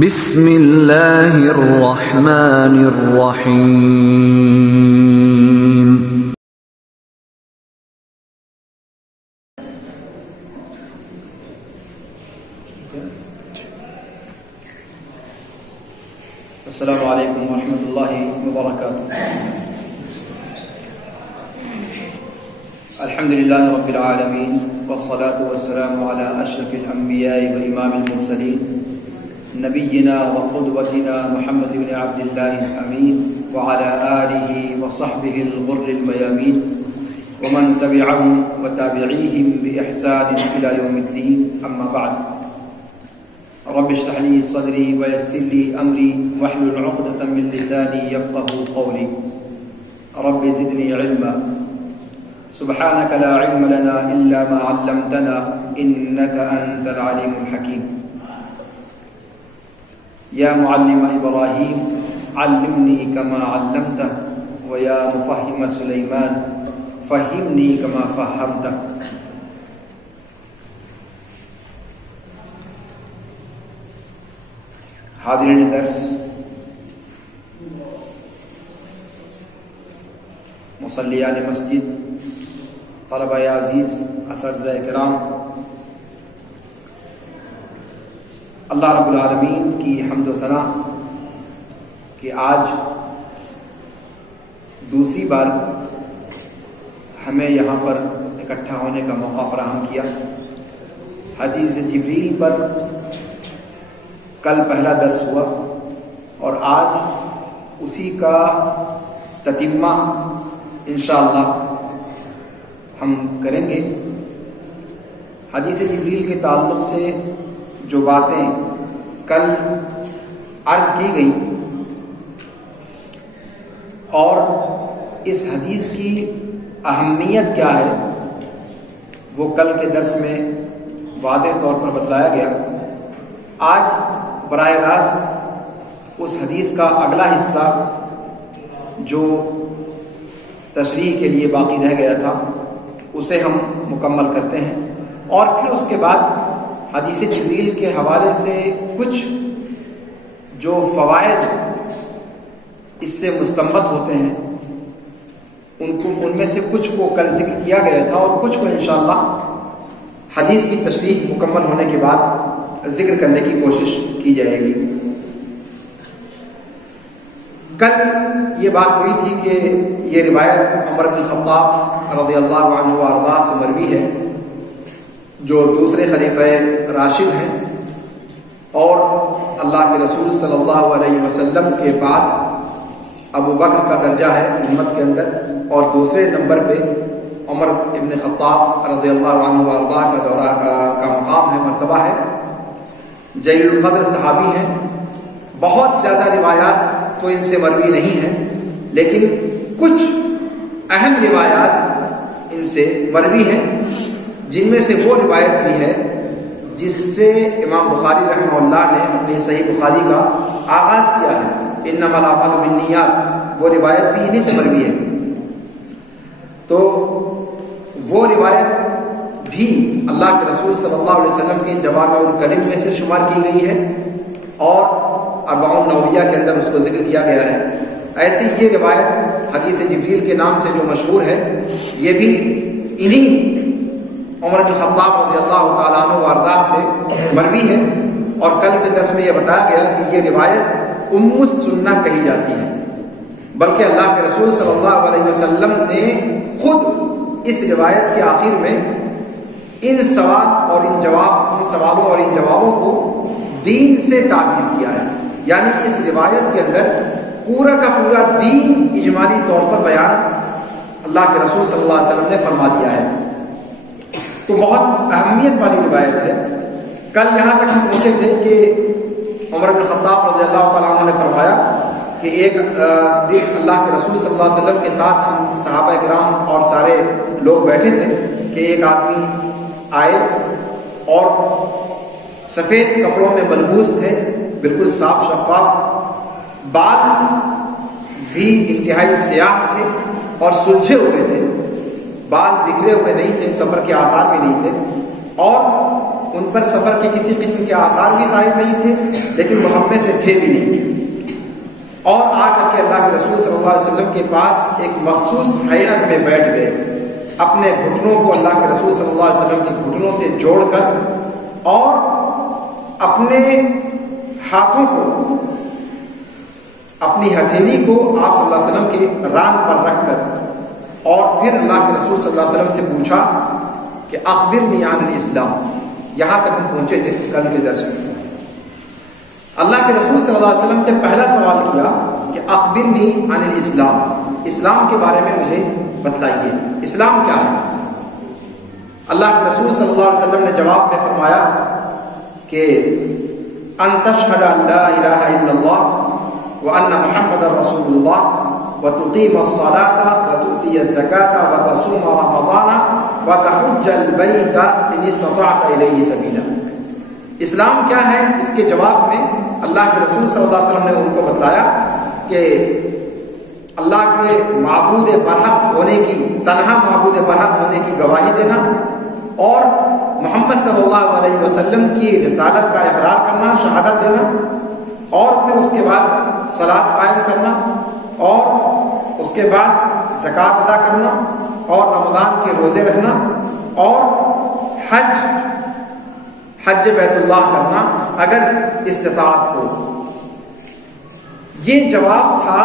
بسم اللہ الرحمن الرحیم۔ السلام علیکم ورحمۃ اللہ وبرکاتہ۔ الحمد للہ رب العالمین والصلاة والسلام علی اشرف الانبیاء وامام المرسلین نبینا وقدوتنا محمد بن عبد اللہ الامین وعلى آلہ وصحبہ الغر المیامین ومن تبعهم وتابعیہم بإحسان إلی یوم الدین، اما بعد۔ رب اشرح لي صدري ويسر لي امري واحلل عقدة من لساني يفقهوا قولي، رب زدني علما، سبحانك لا علم لنا الا ما علمتنا انك انت العليم الحكيم۔ يا معلم ابراهيم علمني كما علمت، ويا مفهم سليمان فهمني كما فهمت۔ حاضرین درس، مصلیان مسجد، طلبہ عزیز، اساتذہ کرام، اللہ رب العالمین کی حمد و ثنا کہ آج دوسری بار ہمیں یہاں پر اکٹھا ہونے کا موقع فراہم کیا۔ حدیث جبریل پر کل پہلا درس ہوا اور آج اسی کا تتمہ انشاءاللہ ہم کریں گے۔ حدیث جبریل کے تعلق سے جو باتیں کل عرض کی گئی اور اس حدیث کی اہمیت کیا ہے وہ کل کے درس میں واضح طور پر بتلایا گیا۔ آج براہ راست اس حدیث کا اگلا حصہ جو تشریح کے لیے باقی رہ گیا تھا اسے ہم مکمل کرتے ہیں، اور پھر اس کے بعد حدیث جبریل کے حوالے سے کچھ جو فوائد اس سے مستنبط ہوتے ہیں ان میں سے کچھ کو کل ذکر کیا گیا تھا اور کچھ کو انشاءاللہ حدیث کی تشریح مکمل ہونے کے بعد ذکر کرنے کی کوشش کی جائے گی۔ کل یہ بات ہوئی تھی کہ یہ روایت عمر بن خطاب رضی اللہ عنہ وارضاہ سے مروی ہے، جو دوسرے خلیفہ راشد ہیں اور اللہ کے رسول صلی اللہ علیہ وسلم کے بعد ابو بکر کا درجہ ہے امت کے اندر، اور دوسرے نمبر پہ عمر ابن خطاب رضی اللہ عنہ وارضاہ کا دورہ کا مقام ہے، مرتبہ ہے۔ جلیل القدر صحابی ہیں۔ بہت زیادہ روایات تو ان سے مروی نہیں ہیں، لیکن کچھ اہم روایات ان سے مروی ہیں، جن میں سے وہ روایت بھی ہے جس سے امام بخاری رحمہ اللہ نے اپنی صحیح بخاری کا آغاز کیا ہے، انما الاعمال بالنیات، وہ روایت بھی انہی سے مروی ہے۔ تو وہ روایت بھی اللہ کے رسول صلی اللہ علیہ وسلم کے جوامع الکلم میں سے شمار کی گئی ہے اور اربعون نوویہ کے اندر اس کو ذکر کیا گیا ہے۔ ایسی یہ روایت حدیث جبریل کے نام سے جو مشہور ہے، یہ بھی انہی عمر بن خطاب رضی اللہ تعالیٰ عنہ وارضاہ سے مروی ہے، اور کل کے درس میں یہ بتایا گیا کہ یہ روایت ام السنہ کہی جاتی ہے، بلکہ اللہ کے رسول صلی اللہ علیہ وسلم نے خود اس روایت کے آخر میں ان سوالوں اور ان جوابوں کو دین سے تعبیر کیا ہے، یعنی اس روایت کے اندر پورا کا پورا دین اجمالی طور پر بیان اللہ کے رسول صلی اللہ علیہ وسلم نے فرما دیا ہے۔ تو بہت اہمیت والی روایت ہے۔ کل یہاں تک ہم پہنچے تھے کہ عمر بن خطاب رضی اللہ تعالیٰ عنہ نے فرمایا کہ ایک دن اللہ کے رسول صلی اللہ علیہ وسلم کے ساتھ ہم صحابہ کرام اور سارے لوگ بیٹھے تھے کہ ایک آدمی آئے اور سفید کپڑوں میں ملبوس تھے، بالکل صاف شفاف، بال بھی انتہائی سیاہ تھے اور سلجھے ہوئے تھے، بال بکھرے ہوئے نہیں تھے، سفر کے آثار بھی نہیں تھے، اور ان پر سفر کے کسی قسم کے آثار بھی ظاہر نہیں تھے، لیکن وہ ہم میں سے تھے بھی نہیں، اور آ کر کے اللہ کے رسول صلی اللہ علیہ وسلم کے پاس ایک مخصوص حیرت میں بیٹھ گئے، اپنے گھٹنوں کو اللہ کے رسول صلی اللہ علیہ وسلم کے گھٹنوں سے جوڑ کر اور اپنے ہاتھوں کو، اپنی ہتھیلی کو آپ صلی اللہ علیہ وسلم کے ران پر رکھ کر، اور پھر اللہ کے رسول صلی اللہ علیہ وسلم سے پوچھا کہ اخبرنی عن الاسلام۔ یہاں تک ہم پہنچے تھے کل کے درس میں۔ اللہ کے رسول صلی اللہ علیہ وسلم سے پہلا سوال کیا کہ اخبرنی عن الاسلام، اسلام کے بارے میں مجھے بتلائیے، اسلام کیا ہے؟ اللہ کے رسول صلی اللہ علیہ وسلم نے جواب میں فرمایا کہ ان تشهد ان لا الہ الا اللہ وان محمد رسول اللہ وتقیم الصلاة وتؤتی الزکاة وتصوم رمضان وتحج البیت ان استطعت الیہ سبیلا۔ اسلام کیا ہے؟ اس کے جواب میں اللہ کے رسول صلی اللہ علیہ وسلم نے ان کو بتایا کہ اللہ کے معبود برحق ہونے کی، تنہا معبود برحق ہونے کی گواہی دینا، اور محمد صلی اللہ علیہ وسلم کی رسالت کا اقرار کرنا، شہادت دینا، اور پھر اس کے بعد صلاۃ قائم کرنا، اور اس کے بعد زکوٰۃ ادا کرنا، اور رمضان کے روزے رکھنا، اور حج بیت اللہ کرنا اگر استطاعت ہو۔ یہ جواب تھا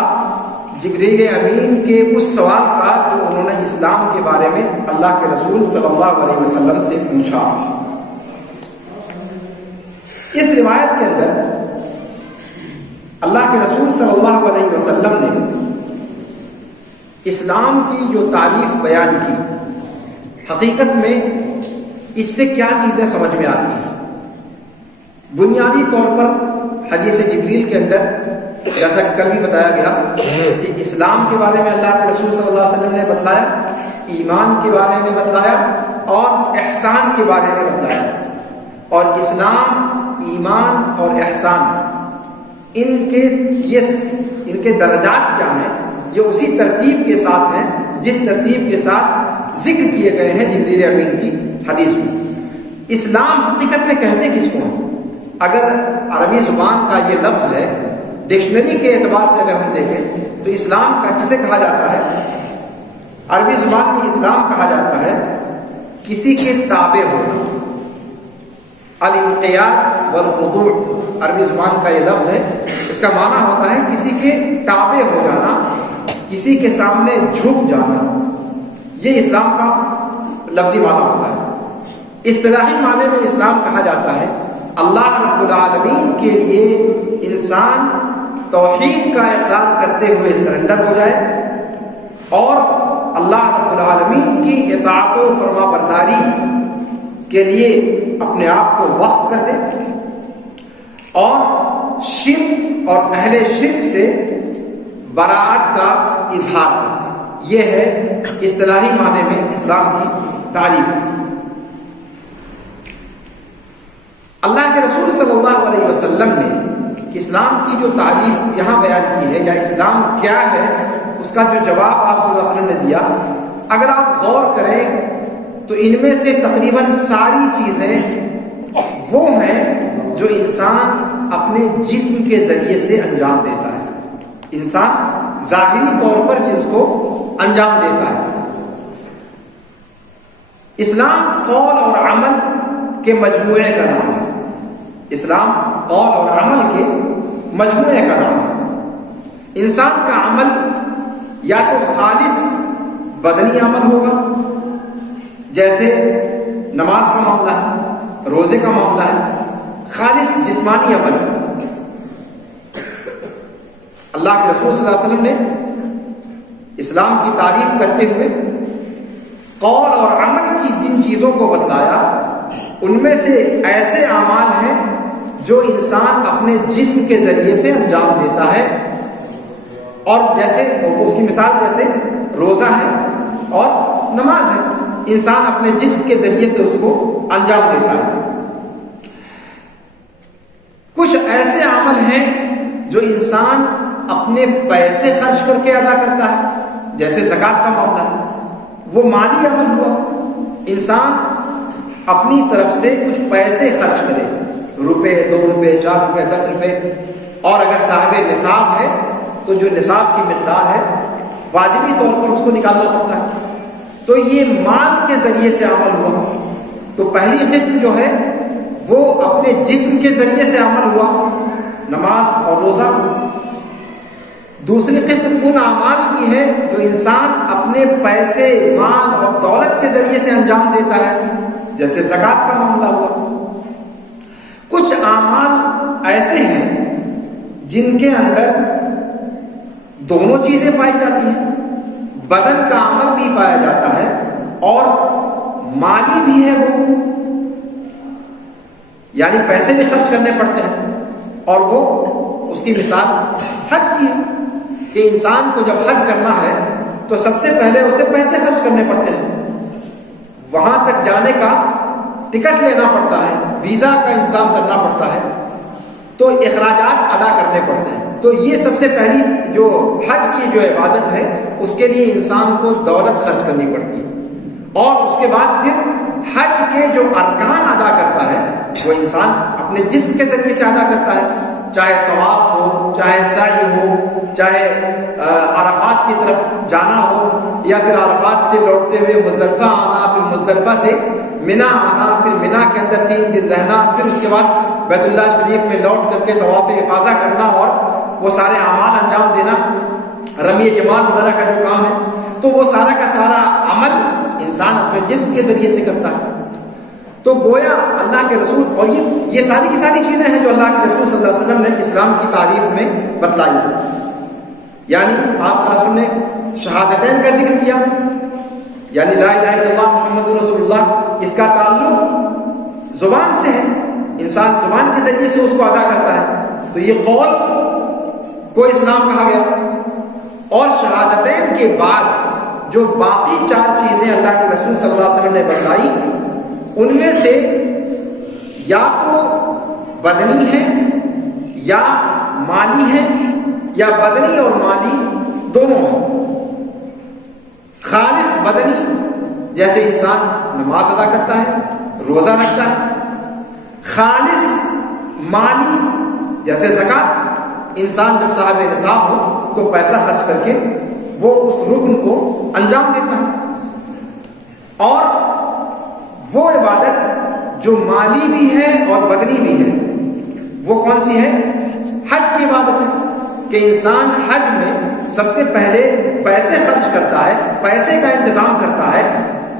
جبریل امین کے اس سوال کا جو انہوں نے اسلام کے بارے میں اللہ کے رسول صلی اللہ علیہ وسلم سے پوچھا۔ اس روایت کے اندر اللہ کے رسول صلی اللہ علیہ وسلم نے اسلام کی جو تعریف بیان کی، حقیقت میں اس سے کیا چیزیں سمجھ میں آتی ہیں؟ بنیادی طور پر حدیث جبریل کے اندر جیسا کہ کل بھی بتایا گیا کہ اسلام کے بارے میں اللہ کے رسول صلی اللہ علیہ وسلم نے بتلایا، ایمان کے بارے میں بتلایا، اور احسان کے بارے میں بتلایا۔ اور اسلام، ایمان اور احسان، ان کے درجات کیا ہیں؟ یہ اسی ترتیب کے ساتھ ہیں جس ترتیب کے ساتھ ذکر کیے گئے ہیں جبریل امین کی حدیث میں۔ اسلام حقیقت میں کہتے کس کو ہیں؟ اگر عربی زبان کا یہ لفظ ہے، ڈکشنری کے اعتبار سے اگر ہم دیکھیں تو اسلام کا کسے کہا جاتا ہے؟ عربی زبان میں اسلام کہا جاتا ہے کسی کے تابع ہونا، الانقیاد والخضوع عربی زبان کا یہ لفظ ہے۔ اس کا معنی ہوتا ہے کسی کے تابع ہو جانا، کسی کے سامنے جھک جانا، یہ اسلام کا لفظی معنی ہوتا ہے۔ اصطلاحی معنی میں اسلام کہا جاتا ہے اللہ رب العالمین کے لیے انسان توحید کا اقرار کرتے ہوئے سرنڈر ہو جائے، اور اللہ رب العالمین کی اطاعت و فرما برداری کے لیے اپنے آپ کو وقف کر دے، اور شرک اور اہل شرک سے براءت کا اظہار کرے۔ یہ ہے اصطلاحی معنی میں اسلام کی تعریف۔ اللہ کے رسول صلی اللہ علیہ وسلم نے اسلام کی جو تعریف یہاں بیان کی ہے، یا اسلام کیا ہے، اس کا جو جواب آپ صلی اللہ علیہ وسلم نے دیا، اگر آپ غور کریں تو ان میں سے تقریباً ساری چیزیں وہ ہیں جو انسان اپنے جسم کے ذریعے سے انجام دیتا ہے، انسان ظاہری طور پر جس کو انجام دیتا ہے۔ اسلام قول اور عمل کے مجموعے کا نام ہے۔ اسلام قول اور عمل کے مجموعے کا نام ہے۔ انسان کا عمل یا تو خالص بدنی عمل ہوگا، جیسے نماز کا معاملہ ہے، روزے کا معاملہ ہے، خالص جسمانی عمل۔ اللہ کے رسول صلی اللہ علیہ وسلم نے اسلام کی تعریف کرتے ہوئے قول اور عمل کی جن چیزوں کو بتلایا، ان میں سے ایسے اعمال ہیں جو انسان اپنے جسم کے ذریعے سے انجام دیتا ہے، اور جیسے اس کی مثال جیسے روزہ ہے اور نماز ہے، انسان اپنے جسم کے ذریعے سے اس کو انجام دیتا ہے۔ کچھ ایسے عمل ہیں جو انسان اپنے پیسے خرچ کر کے ادا کرتا ہے، جیسے زکوٰۃ کا معاملہ ہے، وہ مالی عمل ہوا۔ انسان اپنی طرف سے کچھ پیسے خرچ کرے، روپے، 2 روپے، 4 روپے، 10 روپے، اور اگر صاحب نصاب ہے تو جو نصاب کی مقدار ہے واجبی طور پر اس کو نکالنا پڑتا ہے، تو یہ مال کے ذریعے سے عمل ہوا۔ تو پہلی قسم جو ہے وہ اپنے جسم کے ذریعے سے عمل ہوا، نماز اور روزہ۔ دوسری قسم ان اعمال کی ہے جو انسان اپنے پیسے، مال اور دولت کے ذریعے سے انجام دیتا ہے، جیسے زکوٰۃ کا معاملہ ہوا۔ کچھ اعمال ایسے ہیں جن کے اندر دونوں چیزیں پائی جاتی ہیں، بدن کا عمل بھی پایا جاتا ہے اور مالی بھی ہے وہ، یعنی پیسے بھی خرچ کرنے پڑتے ہیں، اور وہ اس کی مثال حج کی ہے کہ انسان کو جب حج کرنا ہے تو سب سے پہلے اسے پیسے خرچ کرنے پڑتے ہیں، وہاں تک جانے کا ٹکٹ لینا پڑتا ہے، ویزا کا انتظام کرنا پڑتا ہے، تو اخراجات ادا کرنے پڑتے ہیں۔ تو یہ سب سے پہلی جو حج کی جو عبادت ہے اس کے لیے انسان کو دولت خرچ کرنی پڑتی ہے، اور اس کے بعد پھر حج کے جو ارکان ادا کرتا ہے وہ انسان اپنے جسم کے ذریعے سے ادا کرتا ہے، چاہے طواف ہو، چاہے سعی ہو، چاہے عرفات کی طرف جانا ہو، یا پھر عرفات سے لوٹتے ہوئے مزدلفہ آنا، پھر مزدلفہ سے منا آنا، پھر منا کے اندر 3 دن رہنا، پھر اس کے بعد بیت اللہ شریف میں لوٹ کر کے طواف افاضہ کرنا اور وہ سارے اعمال انجام دینا، رمی جمار وغیرہ کا جو کام ہے، تو وہ سارا کا سارا عمل انسان اپنے جسم کے ذریعے سے کرتا ہے۔ تو گویا اللہ کے رسول، اور یہ ساری کی ساری چیزیں ہیں جو اللہ کے رسول صلی اللہ علیہ وسلم نے اسلام کی تعریف میں بتلائی، یعنی آپ صلی اللہ علیہ وسلم نے شہادتین کا ذکر کیا، یعنی لا الہ الا اللہ محمد رسول اللہ، اس کا تعلق زبان سے ہے، انسان زبان کے ذریعے سے اس کو ادا کرتا ہے، تو یہ قول کو اسلام کہا گیا۔ اور شہادتین کے بعد جو باقی 4 چیزیں اللہ کے رسول صلی اللہ علیہ وسلم نے بتائی، ان میں سے یا تو بدنی ہے یا مالی ہے، یا بدنی اور مالی دونوں ہیں۔ خالص بدنی جیسے انسان نماز ادا کرتا ہے، روزہ رکھتا ہے، خالص مالی جیسے زکوٰۃ، انسان جب صاحب نصاب ہو تو پیسہ خرچ کر کے وہ اس رکن کو انجام دیتا ہے۔ اور وہ عبادت جو مالی بھی ہے اور بدنی بھی ہے وہ کون سی ہے؟ حج کی عبادت ہے، کہ انسان حج میں سب سے پہلے پیسے خرچ کرتا ہے، پیسے کا انتظام کرتا ہے،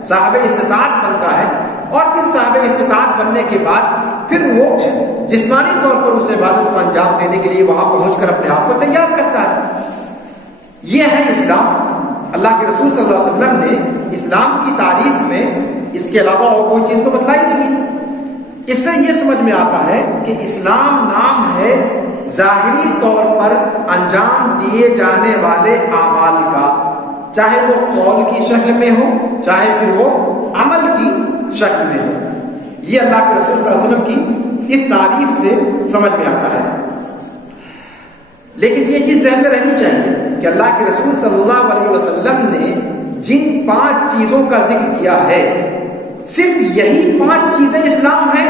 صاحب استطاعت بنتا ہے، اور پھر صاحب استطاعت بننے کے بعد پھر وہ جسمانی طور پر اس عبادت کو انجام دینے کے لیے وہاں پہنچ کر اپنے آپ کو تیار کرتا ہے۔ یہ ہے اسلام۔ اللہ کے رسول صلی اللہ علیہ وسلم نے اسلام کی تعریف میں اس کے علاوہ اور کوئی چیز تو بتلائی نہیں۔ اس سے یہ سمجھ میں آتا ہے کہ اسلام نام ہے ظاہری طور پر انجام دیے جانے والے اعمال کا، چاہے وہ قول کی شکل میں ہو، چاہے پھر وہ عمل کی شکل میں ہو۔ یہ اللہ کے رسول صلی اللہ علیہ وسلم کی اس تعریف سے سمجھ میں آتا ہے۔ لیکن یہ چیز ذہن میں رہنی چاہیے کہ اللہ کے رسول صلی اللہ علیہ وسلم نے جن 5 چیزوں کا ذکر کیا ہے، صرف یہی 5 چیزیں اسلام ہیں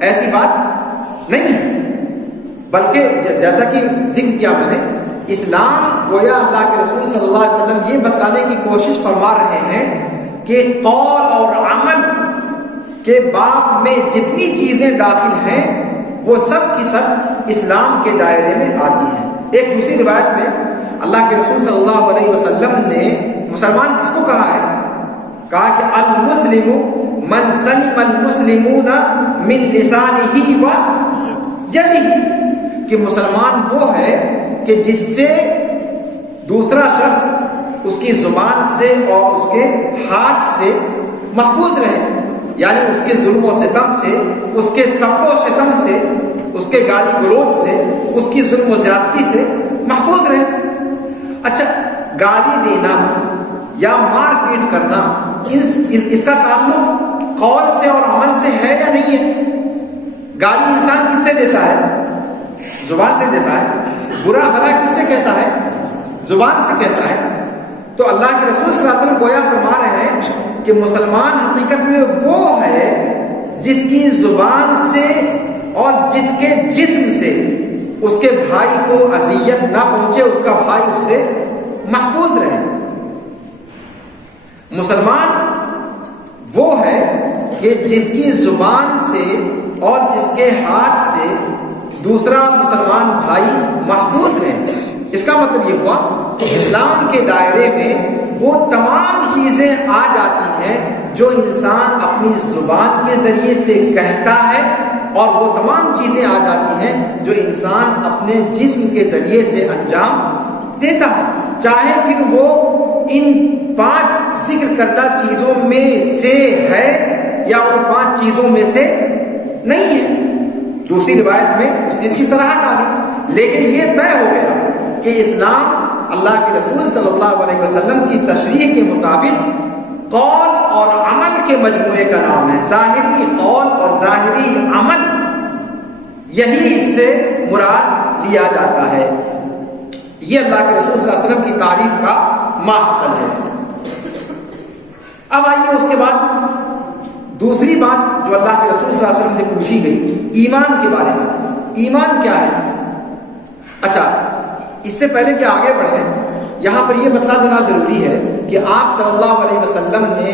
ایسی بات نہیں ہے، بلکہ جیسا کہ ذکر کیا میں نے، اسلام گویا اللہ کے رسول صلی اللہ علیہ وسلم یہ بتلانے کی کوشش فرما رہے ہیں کہ قول اور عمل کے باب میں جتنی چیزیں داخل ہیں وہ سب کی سب اسلام کے دائرے میں آتی ہیں۔ ایک دوسری روایت میں اللہ کے رسول صلی اللہ علیہ وسلم نے مسلمان کس کو کہا ہے؟ کہا کہ المسلم من سلم المسلمون من لسانہ و یدہ، کہ مسلمان وہ ہے کہ جس سے دوسرا شخص اس کی زبان سے اور اس کے ہاتھ سے محفوظ رہے، یعنی اس کے ظلم و ستم سے، اس کے سب و شتم سے، اس کے گالی گلوچ سے، اس کی ظلم و زیادتی سے محفوظ رہے۔ اچھا، گالی دینا یا مار پیٹ کرنا اس کا تعلق قول سے اور عمل سے ہے یا نہیں ہے؟ گالی انسان کس سے دیتا ہے؟ زبان سے دیتا ہے۔ برا بھلا کس سے کہتا ہے؟ زبان سے کہتا ہے۔ تو اللہ کے رسول صلی اللہ علیہ وسلم گویا فرما رہے ہیں کہ مسلمان حقیقت میں وہ ہے جس کی زبان سے اور جس کے جسم سے اس کے بھائی کو اذیت نہ پہنچے، اس کا بھائی اس سے محفوظ رہے۔ مسلمان وہ ہے کہ جس کی زبان سے اور جس کے ہاتھ سے دوسرا مسلمان بھائی محفوظ رہے۔ اس کا مطلب یہ ہوا کہ اسلام کے دائرے میں وہ تمام چیزیں آ جاتی ہیں جو انسان اپنی زبان کے ذریعے سے کہتا ہے، اور وہ تمام چیزیں آ جاتی ہیں جو انسان اپنے جسم کے ذریعے سے انجام دیتا ہے، چاہے پھر وہ ان 5 ذکر کردہ چیزوں میں سے ہے یا ان 5 چیزوں میں سے نہیں ہے۔ دوسری روایت میں اس چیز کی صراحت آ گئی، لیکن یہ طے ہو گیا کہ اسلام اللہ کے رسول صلی اللہ علیہ وسلم کی تشریح کے مطابق قول اور عمل کے مجموعے کا نام ہے۔ ظاہری قول اور ظاہری عمل، یہی اس سے مراد لیا جاتا ہے۔ یہ اللہ کے رسول صلی اللہ علیہ وسلم کی تعریف کا ماحصل ہے۔ اب آئیے اس کے بعد دوسری بات جو اللہ کے رسول صلی اللہ علیہ وسلم سے پوچھی گئی، ایمان کے بارے میں۔ ایمان کیا ہے؟ اچھا، اس سے پہلے کہ آگے بڑھیں، یہاں پر یہ بتلا دینا ضروری ہے کہ آپ صلی اللہ علیہ وسلم نے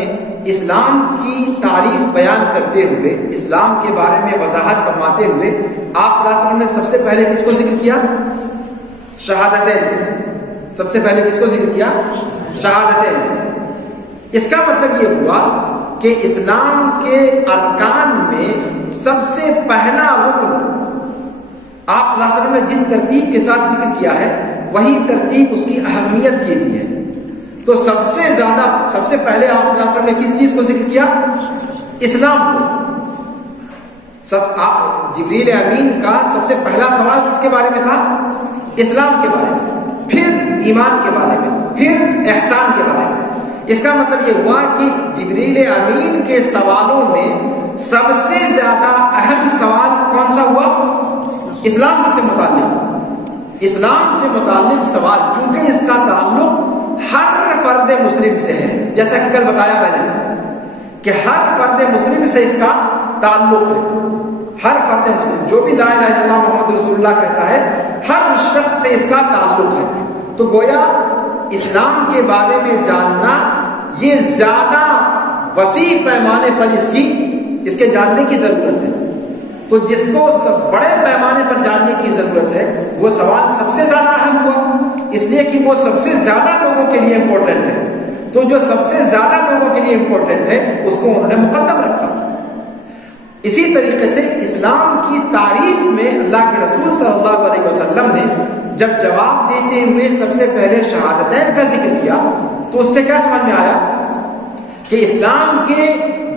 اسلام کی تعریف بیان کرتے ہوئے، اسلام کے بارے میں وضاحت فرماتے ہوئے، آپ صلی اللہ علیہ وسلم نے سب سے پہلے کس کو ذکر کیا؟ شہادتین۔ سب سے پہلے کس کو ذکر کیا؟ شہادتین۔ اس کا مطلب یہ ہوا کہ اسلام کے ارکان میں سب سے پہلا رکن آپ صلی اللہ علیہ وسلم نے جس ترتیب کے ساتھ ذکر کیا ہے، وہی ترتیب اس کی اہمیت کے لیے ہے۔ تو سب سے پہلے آپ صلی اللہ علیہ وسلم نے کس چیز کو ذکر کیا؟ اسلام کو۔ جبریل امین کا سب سے پہلا سوال کس کے بارے میں تھا؟ اسلام کے بارے میں، پھر ایمان کے بارے میں، پھر احسان کے بارے میں۔ اس کا مطلب یہ ہوا کہ جبریل امین کے سوالوں میں سب سے زیادہ اہم سوال کون سا ہوا؟ اسلام سے متعلق۔ اسلام سے متعلق سوال، چونکہ اس کا تعلق ہر فرد مسلم سے ہے، جیسا کہ کل بتایا میں نے کہ ہر فرد مسلم سے اس کا تعلق ہے۔ ہر فرد مسلم جو بھی لا الہ الا اللہ محمد رسول اللہ کہتا ہے، ہر شخص سے اس کا تعلق ہے۔ تو گویا اسلام کے بارے میں جاننا یہ زیادہ وسیع پیمانے پر اس کے جاننے کی ضرورت ہے۔ تو جس کو بڑے پیمانے پر جاننے کی ضرورت ہے، وہ سوال سب سے زیادہ اہم ہوا، اس لیے کہ وہ سب سے زیادہ لوگوں کے لیے امپورٹنٹ ہے۔ تو جو سب سے زیادہ لوگوں کے لیے امپورٹنٹ ہے، اس کو انہوں نے مقدم رکھا۔ اسی طریقے سے اسلام کی تعریف میں اللہ کے رسول صلی اللہ علیہ وسلم نے جب جواب دیتے ہوئے سب سے پہلے شہادتین کا ذکر کیا، تو اس سے کیا سمجھ میں آیا کہ اسلام کے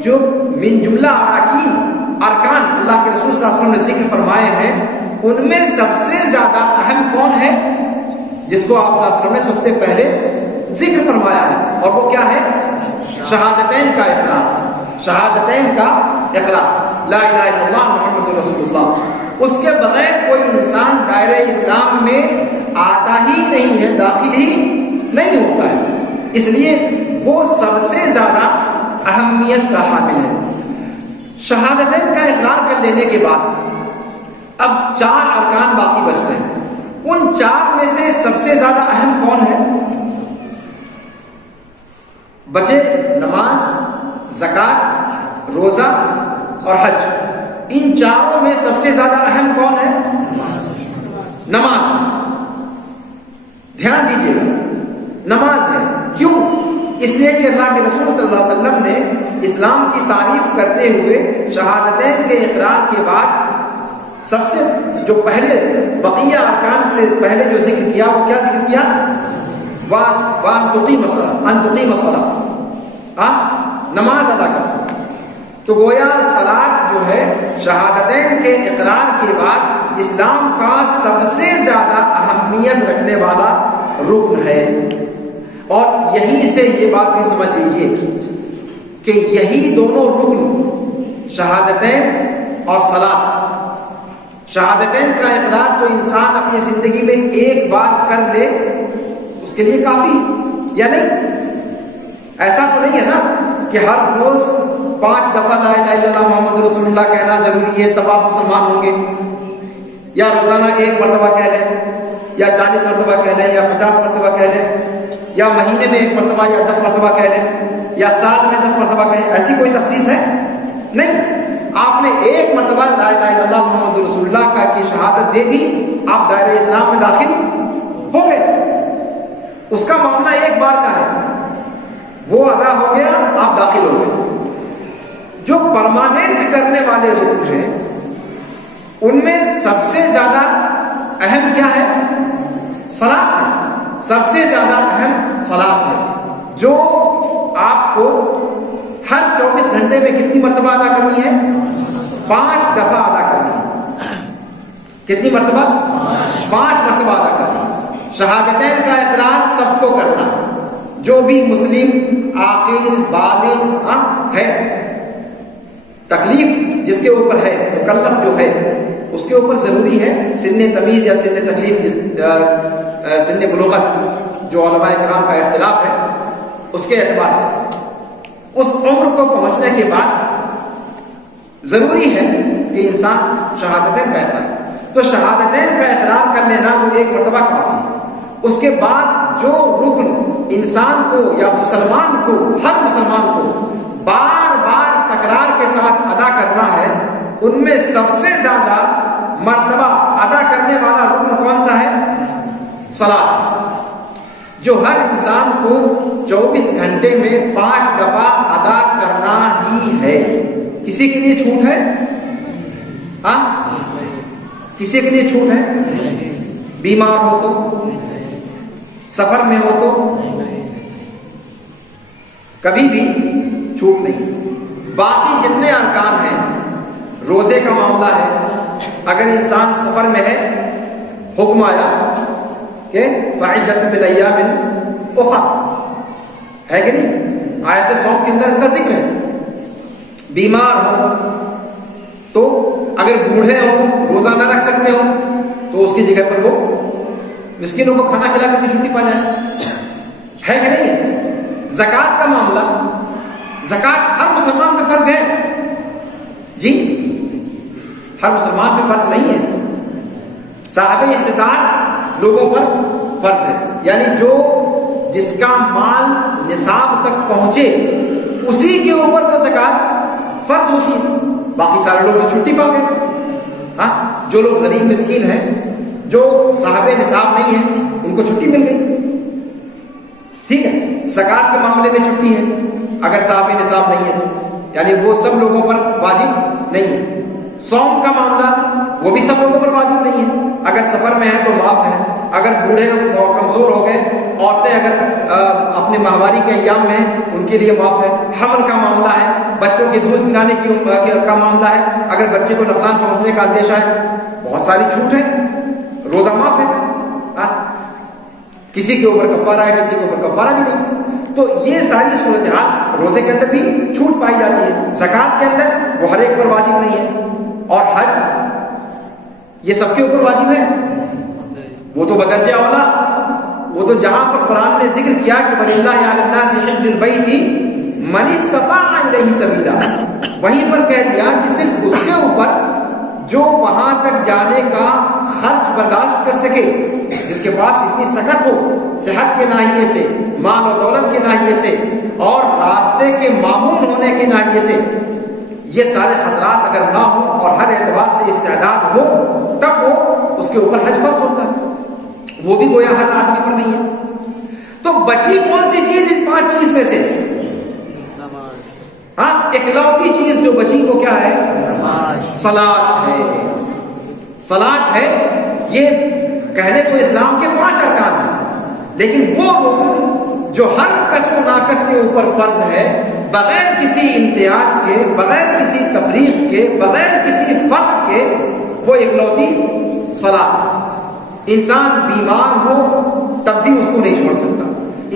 جو من جملہ ارکان اللہ کے رسول صلی اللہ علیہ وسلم نے ذکر فرمائے ہیں، ان میں سب سے زیادہ اہم کون ہے؟ جس کو آپ صلی اللہ علیہ وسلم نے سب سے پہلے ذکر فرمایا ہے، اور وہ کیا ہے؟ شہادتین کا اقرار۔ شہادتین کا اقرار، لا الہ الا اللہ محمد رسول اللہ۔ اس کے بغیر کوئی انسان دائرہ اسلام میں آتا ہی نہیں ہے، داخل ہی نہیں ہوتا ہے، اس لیے وہ سب سے زیادہ اہمیت کا حامل ہے۔ شہادتین کا اقرار کر لینے کے بعد اب 4 ارکان باقی بچتے ہیں۔ ان 4 میں سے سب سے زیادہ اہم کون ہے؟ بچے نماز، زکات، روزہ اور حج۔ ان 4 میں سب سے زیادہ اہم کون ہے؟ نماز۔ دھیان دیجیے گا، نماز ہے۔ کیوں؟ اس لیے کہ اللہ کے رسول صلی اللہ علیہ وسلم نے اسلام کی تعریف کرتے ہوئے شہادتین کے اقرار کے بعد سب سے جو پہلے بقیہ ارکان سے پہلے جو ذکر کیا، وہ کیا ذکر کیا؟ وَأَن تُقِيمَ الصَّلَاةَ، نماز ادا کرنا۔ تو گویا صلاۃ جو ہے شہادتین کے اقرار کے بعد اسلام کا سب سے زیادہ اہمیت رکھنے والا رکن ہے۔ اور یہیں سے یہ بات بھی سمجھ لیجیے کہ یہی دونوں رکن شہادتین اور صلاۃ، شہادتین کا اقرار تو انسان اپنی زندگی میں ایک بار کر لے اس کے لیے کافی یا نہیں؟ ایسا تو نہیں ہے نا کہ ہر روز 5 دفعہ لا الہ الا اللہ محمد رسول اللہ کہنا ضروری ہے تب آپ مسلمان ہوں گے، یا روزانہ 1 مرتبہ کہہ لیں، یا 40 مرتبہ کہہ لیں، یا 50 مرتبہ کہہ لیں، یا مہینے میں 1 مرتبہ یا 10 مرتبہ کہہ لیں، یا سال میں 10 مرتبہ کہیں، ایسی کوئی تخصیص ہے نہیں۔ آپ نے 1 مرتبہ لا الہ الا اللہ محمد رسول اللہ کا کی شہادت دے دی، آپ دائرہ اسلام میں داخل ہو گئے۔ اس کا معاملہ 1 بار کا ہے، وہ ادا ہو گیا، آپ داخل ہو گئے۔ جو پرماننٹ کرنے والے رکن ہیں ان میں سب سے زیادہ اہم کیا ہے؟ صلاۃ ہے، سب سے زیادہ اہم صلاۃ ہے، جو آپ کو ہر 24 گھنٹے میں کتنی مرتبہ ادا کرنی ہے؟ 5 دفعہ ادا کرنی ہے۔ کتنی مرتبہ؟ 5 مرتبہ ادا کرنی ہے۔ شہادتین کا اقرار سب کو کرنا ہے، جو بھی مسلم عاقل بالغ ہے، تکلیف جس کے اوپر ہے، مکلف جو ہے اس کے اوپر ضروری ہے سن تمیز یا سن تکلیف، سن بلوغت جو علماء کرام کا اختلاف ہے اس کے اعتبار سے اس عمر کو پہنچنے کے بعد ضروری ہے کہ انسان شہادتین کا اقرار، تو شہادتین کا اقرار کر لینا وہ 1 مرتبہ کافی ہے۔ اس کے بعد جو رکن انسان کو یا مسلمان کو، ہر مسلمان کو بار بار تکرار کے ساتھ ادا کرنا ہے، ان میں سب سے زیادہ مرتبہ ادا کرنے والا رکن کون سا ہے؟ صلاۃ، جو ہر انسان کو 24 گھنٹے میں 5 دفعہ ادا کرنا ہی ہے۔ کسی کے لیے چھوٹ ہے؟ ہاں، کسی کے لیے چھوٹ ہے؟ بیمار ہو تو، سفر میں ہو تو، کبھی بھی چھوٹ نہیں۔ باقی جتنے ارکان ہیں، روزے کا معاملہ ہے، اگر انسان سفر میں ہے، حکم آیا کہ فعدۃ من ایام اخر، ہے کہ نہیں؟ آیت صوم کے اندر اس کا ذکر ہے۔ بیمار ہو تو اگر بوڑھے ہوں، روزہ نہ رکھ سکتے ہوں تو اس کی جگہ پر وہ مسکینوں کو کھانا کھلا کر چھٹی پا جائے، ہے کہ نہیں؟ زکوٰۃ کا معاملہ، زکوٰۃ ہر مسلمان پہ فرض ہے جی، ہر مسلمان پہ فرض نہیں ہے، صاحب استطاعت لوگوں پر فرض ہے، یعنی جو جس کا مال نصاب تک پہنچے اسی کے اوپر تو زکوٰۃ فرض ہوتی ہے، باقی سارے لوگ تو چھٹی پا گئے۔ ہاں، جو لوگ غریب مسکین ہیں، جو صاحب نصاب نہیں ہیں، ان کو چھٹی مل گئی، ٹھیک ہے۔ زکوٰۃ کے معاملے میں چھٹی ہے اگر صاحب نصاب نہیں ہے، یعنی وہ سب لوگوں پر واجب نہیں ہے۔ صوم کا معاملہ وہ بھی سب لوگوں پر واجب نہیں ہے، اگر سفر میں ہے تو معاف ہے، اگر بوڑھے اور کمزور ہو گئے، عورتیں اگر اپنے ماہواری کے ایام میں ان کے لیے معاف ہے۔ حمل کا معاملہ ہے، بچوں کے دودھ پلانے کا معاملہ ہے، اگر بچے کو نقصان پہنچنے کا اندیشہ ہے، بہت ساری چھوٹ ہے، روزہ معاف ہے، کسی کے اوپر کفارہ ہے، کسی کے اوپر کفارہ بھی نہیں۔ تو یہ ساری صورتحال روزے کے اندر بھی چھوٹ پائی جاتی ہے، زکوٰۃ کے اندر وہ ہر ایک پر واجب نہیں ہے، اور حج یہ سب کے اوپر واجب ہے، وہ تو بدرجہ اولا، وہ تو جہاں پر قرآن نے ذکر کیا کہ وَلِلَّهِ عَلَى النَّاسِ حِجُّ الْبَيْتِ مَنِ اسْتَطَاعَ إِلَيْهِ سَبِيلًا، وہیں پر کہہ دیا کہ صرف اس کے اوپر جو وہاں تک جانے کا خرچ برداشت کر سکے، جس کے پاس اتنی سکت ہو، صحت کے ناحیے سے، مال و دولت کے ناحیے سے، اور راستے کے معمول ہونے کے ناحیے سے، یہ سارے خطرات اگر نہ ہوں اور ہر اعتبار سے استعداد ہو، تب وہ اس کے اوپر حج فرض ہوتا ہے، وہ بھی گویا ہر آدمی پر نہیں ہے۔ تو بچی کون سی چیز اس 5 چیز میں سے؟ ہاں، اکلوتی چیز جو بچی وہ کیا ہے؟ صلاۃ ہے، صلاۃ ہے۔ یہ کہنے تو اسلام کے 5 ارکان ہیں، لیکن وہ رکن جو ہر کس و ناکس کے اوپر فرض ہے، بغیر کسی امتیاز کے، بغیر کسی تفریق کے، بغیر کسی فرق کے، وہ اکلوتی صلاۃ۔ انسان بیمار ہو تب بھی اس کو نہیں چھوڑ سکتا،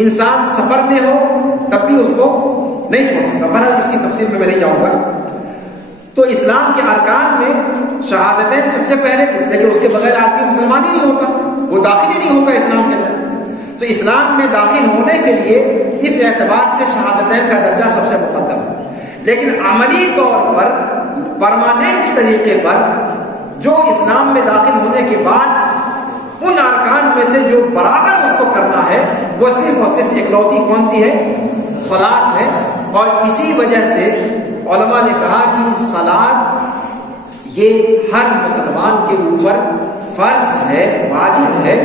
انسان سفر میں ہو تب بھی اس کو نہیں چھوڑ سکتا۔ بہرحال اس کی تفصیل میں نہیں جاؤں گا۔ تو اسلام کے ارکان میں شہادتین سب سے پہلے، اس لیے کہ اس کے بغیر آدمی مسلمان ہی نہیں ہوتا، وہ داخل ہی نہیں ہوگا اسلام کے اندر۔ تو اسلام میں داخل ہونے کے لیے اس اعتبار سے شہادتین کا درجہ سب سے مقدم ہے۔ لیکن عملی طور پر پرماننٹ طریقے پر جو اسلام میں داخل ہونے کے بعد ان ارکان میں سے جو برابر اس کو کرنا ہے وہ صرف اور صرف اکلوتی کون سی ہے؟ صلاۃ ہے۔ اور اسی وجہ سے علماء نے کہا کہ صلاۃ یہ ہر مسلمان کے اوپر فرض ہے، واجب ہے،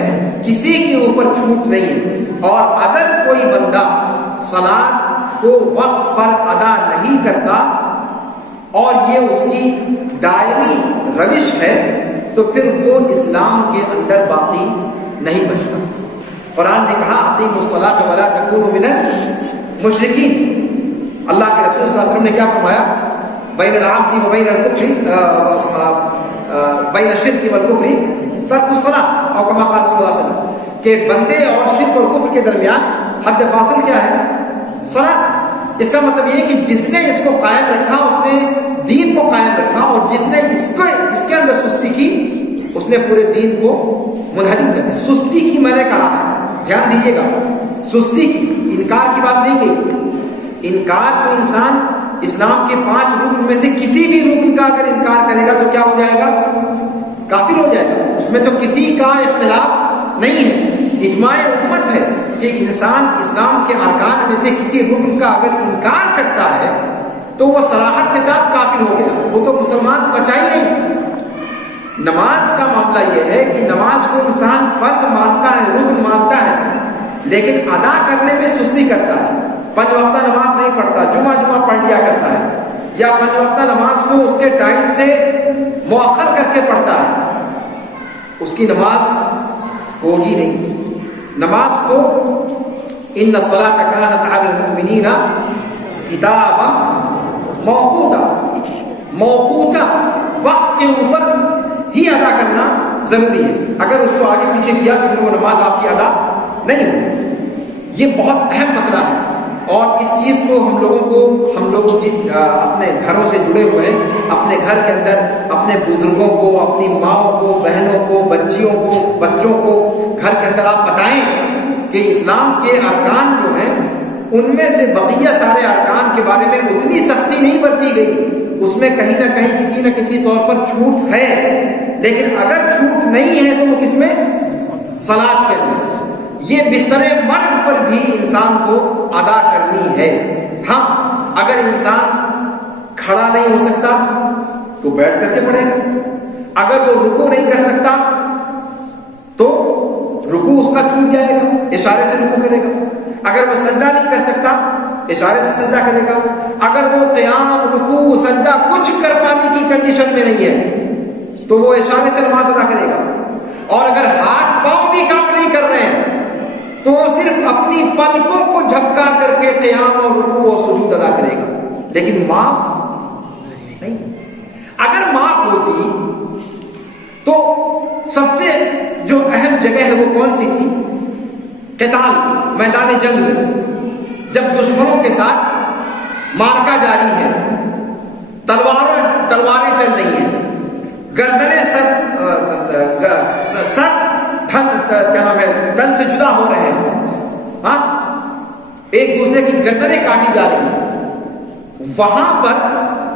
کسی کے اوپر چھوٹ نہیں ہے۔ اور اگر کوئی بندہ صلاۃ کو وقت پر ادا نہیں کرتا اور یہ اس کی دائمی روش ہے تو پھر وہ اسلام کے اندر باقی نہیں بچتا۔ قرآن نے کہا اقیموا الصلاۃ ولا تکونوا من المشرکین۔ اللہ کے رسول صلی اللہ علیہ وسلم نے کیا فرمایا؟ بین العبد و بین الکفر بین الشرک والکفر ترک الصلاۃ، اور کما قال صلی اللہ علیہ وسلم کہ بندے اور شرک اور کفر کے درمیان حد فاصل کیا ہے؟ صلاۃ۔ اس کا مطلب یہ کہ جس نے اس کو قائم رکھا اس نے دین کو قائم رکھا، اور جس نے اس کے اندر سستی کی اس نے پورے دین کو منہدم کر دیا۔ سستی کی میں نے کہا ہے، دھیان دیجیے گا، سستی کی، انکار کی بات نہیں کی۔ انکار تو انسان اسلام کے 5 رکن میں سے کسی بھی رکن کا اگر انکار کرے گا تو کیا ہو جائے گا؟ کافر ہو جائے گا۔ اس میں تو کسی کا اختلاف نہیں ہے، اجماع امت ہے کہ انسان اسلام کے ارکان میں سے کسی رکن کا اگر انکار کرتا ہے تو وہ صراحت کے ساتھ کافر ہو گیا، وہ تو مسلمان بچا ہی نہیں۔ نماز کا معاملہ یہ ہے کہ نماز کو انسان فرض مانتا ہے، رکن مانتا ہے، لیکن ادا کرنے میں سستی کرتا ہے۔ 5 وقتہ نماز نہیں پڑھتا، جمعہ پڑھ لیا کرتا ہے، یا 5 وقتہ نماز کو اس کے ٹائم سے مؤخر کر کے پڑھتا ہے، اس کی نماز ہوگی نہیں۔ نماز کو ان الصلاۃ کانت علی المؤمنین کتابا موقوتا وقت کے اوپر ہی ادا کرنا ضروری ہے۔ اگر اس کو آگے پیچھے کیا تو پھر وہ نماز آپ کی ادا نہیں ہوگی۔ یہ بہت اہم مسئلہ ہے، اور اس چیز کو ہم لوگ اپنے گھروں سے جڑے ہوئے ہیں، اپنے گھر کے اندر اپنے بزرگوں کو، اپنی ماؤں کو، بہنوں کو، بچیوں کو، بچوں کو گھر کے اندر آپ بتائیں کہ اسلام کے ارکان جو ہیں ان میں سے بقیہ سارے ارکان کے بارے میں اتنی سختی نہیں برتی گئی، اس میں کہیں نہ کہیں کسی نہ کسی طور پر چھوٹ ہے، لیکن اگر چھوٹ نہیں ہے تو وہ کس میں؟ صلاۃ کے اندر۔ یہ بستر مرگ پر بھی انسان کو ادا کرنی ہے۔ ہاں، اگر انسان کھڑا نہیں ہو سکتا تو بیٹھ کر کے پڑھے گا، اگر وہ رکوع نہیں کر سکتا تو رکوع اس کا چھوٹ جائے گا، اشارے سے رکوع کرے گا، اگر وہ سجدہ نہیں کر سکتا اشارے سے سجدہ کرے گا، اگر وہ قیام، رکوع، سجدہ کچھ کر پانے کی کنڈیشن میں نہیں ہے تو وہ اشارے سے نماز ادا کرے گا، اور اگر ہاتھ پاؤں بھی کام نہیں کر رہے ہیں تو وہ صرف اپنی پلکوں کو جھپکا کر کے قیام اور رکوع اور سجود ادا کرے گا، لیکن معاف نہیں۔ اگر معاف ہوتی تو سب سے جو اہم جگہ ہے وہ کون سی تھی؟ قتال، میدان جنگ میں جب دشمنوں کے ساتھ مارکا جاری ہے، تلواریں چل رہی ہیں، گردنیں تن سے جدا ہو رہے ہیں، ہاں، ایک دوسرے کی گردنیں کاٹی جا رہی ہیں، وہاں پر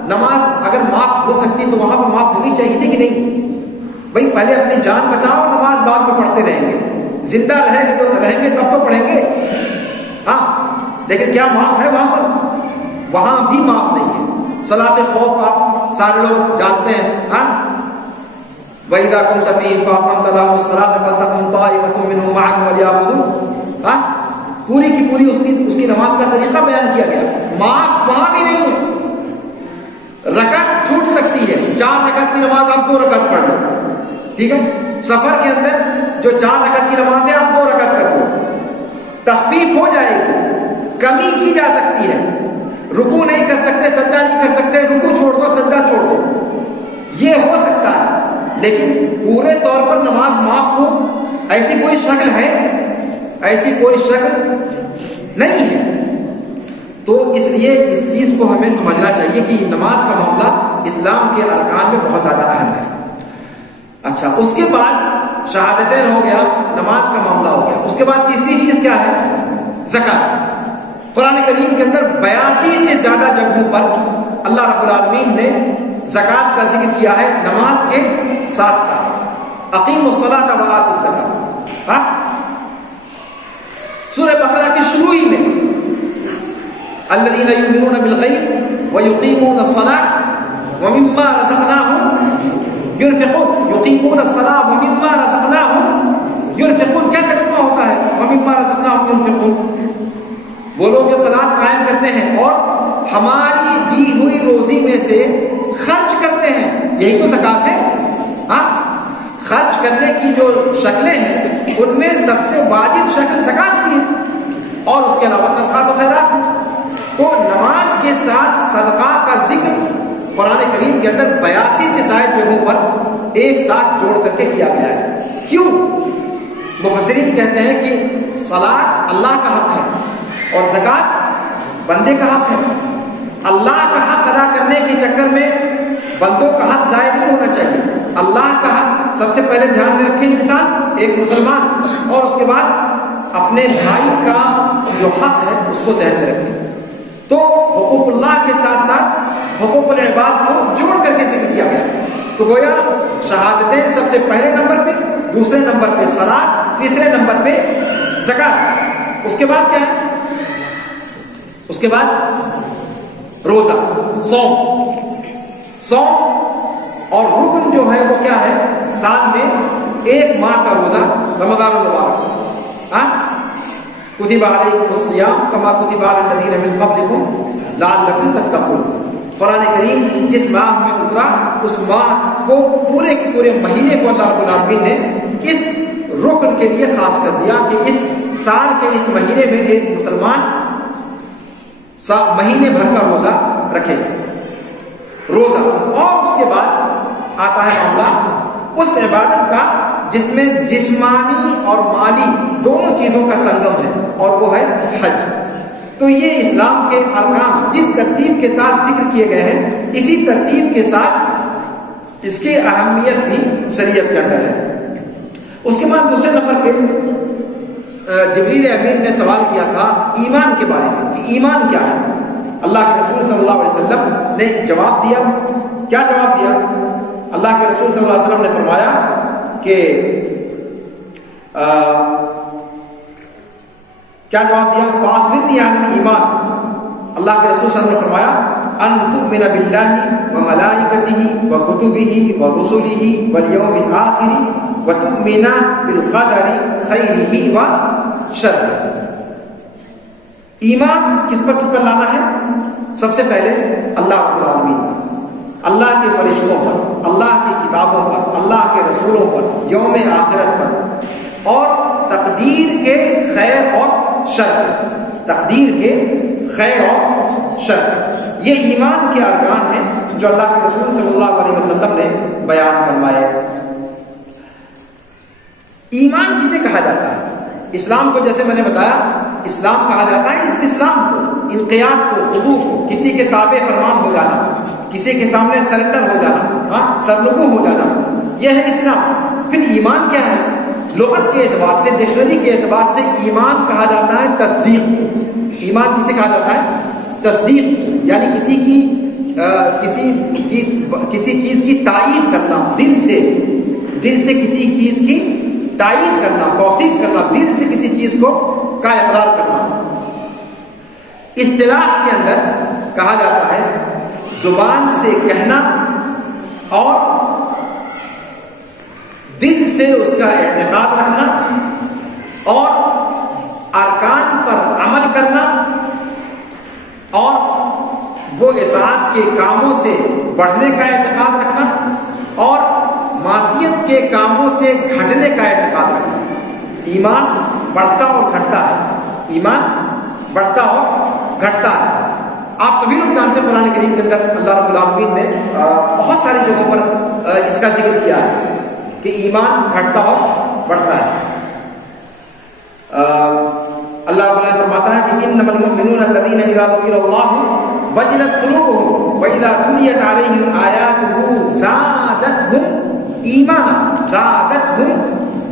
نماز اگر معاف ہو سکتی تو وہاں پر معاف ہونی چاہیے تھی کہ نہیں؟ بھائی پہلے اپنی جان بچاؤ، نماز بعد میں پڑھتے رہیں گے، زندہ رہیں گے تب تو پڑھیں گے، ہاں، لیکن کیا معاف ہے وہاں پر؟ وہاں بھی معاف نہیں ہے۔ صلاۃ خوف آپ سارے لوگ جانتے ہیں، ہاں، وَإِذَا كُنْتَ فِيهِمْ فَأَقَمْتَ لَهُمُ الصَّلَاةَ فَلْتَقُمْ طَائِفَةٌ مِّنْهُمْ مَعَكَ وَلْيَأْخُذُوا، ہاں، پوری کی پوری اس کی نماز کا طریقہ بیان کیا گیا۔ معاف وہاں بھی نہیں ہے، رکعت چھوٹ سکتی ہے، 4 رکعت کی نماز آپ 2 رکعت پڑھ لو، ٹھیک ہے، سفر کے اندر جو 4 رکعت کی نماز ہے آپ 2 رکعت کر لو، تخفیف ہو جائے گی، کمی کی جا سکتی ہے، رکوع نہیں کر سکتے، سجدہ نہیں کر سکتے، رکوع چھوڑ دو، سجدہ چھوڑ دو، یہ ہو سکتا ہے، لیکن پورے طور پر نماز معاف ہو ایسی کوئی شکل ہے؟ ایسی کوئی شکل نہیں ہے۔ تو اس لیے اس چیز کو ہمیں سمجھنا چاہیے کہ نماز کا معاملہ اسلام کے ارکان میں بہت زیادہ اہم ہے۔ اچھا، اس کے بعد شہادتین ہو گیا، نماز کا معاملہ ہو گیا، اس کے بعد تیسری چیز کیا ہے؟ زکات۔ قرآن کریم کے اندر 82 سے زیادہ جگہوں پر اللہ رب العالمین نے زکوٰۃ کا ذکر کیا ہے نماز کے ساتھ ساتھ. اقیموا الصلاۃ وآتوا الزکاۃ. سورہ بقرہ کی شروع ہی میں الذین یؤمنون بالغیب ویقیمون الصلاۃ ومما رزقناہم ينفقون. یقیمون الصلاۃ ومما رزقناہم ينفقون. کیا ترجمہ ہوتا ہے ومما رزقناہم ينفقون؟ وہ لوگ جو صلاۃ قائم کرتے ہیں اور ہماری دی ہوئی روزی میں سے خرچ کرتے ہیں. یہی تو زکوٰۃ ہے. ہاں، خرچ کرنے کی جو شکلیں ہیں ان میں سب سے واجب شکل زکوٰۃ کی ہے اور اس کے علاوہ صدقات و خیرات. تو نماز کے ساتھ صدقہ کا ذکر قرآن کریم کے اندر 82 سے زائد جگہوں پر ایک ساتھ جوڑ کر کے کیا گیا ہے. کیوں؟ مفسرین کہتے ہیں کہ صلاۃ اللہ کا حق ہے اور زکوٰۃ بندے کا حق ہے. اللہ کا حق ادا کرنے کے چکر میں بندوں کا حق ضائع نہیں ہونا چاہیے. اللہ کا حق سب سے پہلے دھیان میں رکھے انسان، ایک مسلمان، اور اس کے بعد اپنے بھائی کا جو حق ہے اس کو ذہن میں رکھے. تو حقوق اللہ کے ساتھ ساتھ حقوق العباد کو جوڑ کر کے ذکر کیا گیا. تو گویا شہادتیں سب سے پہلے نمبر پہ، دوسرے نمبر پہ صلاۃ، تیسرے نمبر پہ زکوٰۃ. اس کے بعد کیا ہے؟ اس کے بعد روزہ، صوم اور رکن جو ہے وہ کیا ہے؟ سال میں ایک ماہ کا روزہ، رمضان المبارک. کتب علیکم الصیام کما کتب علی الذین من قبلکم لعلکم تتقون. قرآن کریم جس ماہ میں اترا اس ماہ کو پورے کے پورے مہینے کو اللہ رب العالمین نے اس رکن کے لیے خاص کر دیا کہ اس سال کے اس مہینے میں ایک مسلمان مہینے بھر کا روزہ رکھے گا. روزہ. اور اس کے بعد آتا ہے معاملہ اس عبادت کا جس میں جسمانی اور مالی دونوں چیزوں کا سنگم ہے اور وہ ہے حج. تو یہ اسلام کے ارکان جس ترتیب کے ساتھ ذکر کیے گئے ہیں اسی ترتیب کے ساتھ اس کی اہمیت بھی شریعت کے اندر ہے. اس کے بعد دوسرے نمبر پہ جبریل امین نے سوال کیا تھا ایمان کے بارے میں کہ ایمان کیا ہے. اللہ کے رسول صلی اللہ علیہ وسلم نے جواب دیا. کیا جواب دیا؟ اللہ کے رسول صلی اللہ علیہ وسلم نے فرمایا کہ کیا جواب دیا؟ فاخبرنی عن الایمان. اللہ کے رسول صلی اللہ علیہ وسلم نے فرمایا ان تؤمن باللہ وملائکتہ وکتبہ ورسلہ والیوم الآخر وتؤمن بالقدر خیرہ وشرہ. ایمان کس پر لانا ہے؟ سب سے پہلے اللہ رب العالمین، اللہ کے فرشتوں پر، اللہ کی کتابوں پر، اللہ کے رسولوں پر، یوم آخرت پر، اور تقدیر کے خیر اور شر. تقدیر کے خیر اور شر یہ ایمان کے ارکان ہیں جو اللہ کے رسول صلی اللہ علیہ وسلم نے بیان فرمائے. ایمان کسے کہا جاتا ہے؟ اسلام کو جیسے میں نے بتایا اسلام کہا جاتا ہے استسلام کو، انقیاد کو، خضوع کو، کسی کے تابع فرمان ہو جانا، کسی کے سامنے سرنڈر ہو جانا، سرنگو ہو جانا، یہ ہے اسلام. پھر ایمان کیا ہے؟ لغت کے اعتبار سے، ڈکشنری کے اعتبار سے ایمان کہا جاتا ہے تصدیق. ایمان کسے کہا جاتا ہے؟ تصدیق. یعنی کسی چیز کی تائید کرنا، دل سے کسی چیز کی تائید کرنا، توثیق کرنا، دل سے کسی چیز کو کا اقرار کرنا. اصطلاح کے اندر کہا جاتا ہے زبان سے کہنا اور دل سے اس کا اعتقاد رکھنا اور ارکان پر عمل کرنا اور وہ اطاعت کے کاموں سے بڑھنے کا اعتقاد رکھنا اور معصیت کے کاموں سے گھٹنے کا اعتقاد رکھنا. ایمان بڑھتا اور گھٹتا ہے. ایمان بڑھتا اور گھٹتا ہے. آپ سبھی لوگ جانتے ہیں قرآن کریم کے اندر اللہ رب العالمین نے بہت ساری جگہوں پر اس کا ذکر کیا ہے کہ ایمان گھٹتا اور بڑھتا ہے. اللہ رب العالمین فرماتا ہے کہ انما المؤمنون الذين اذا ذكر الله وجلت قلوبهم واذا تليت عليهم آياته زادتهم ایمان. زادتهم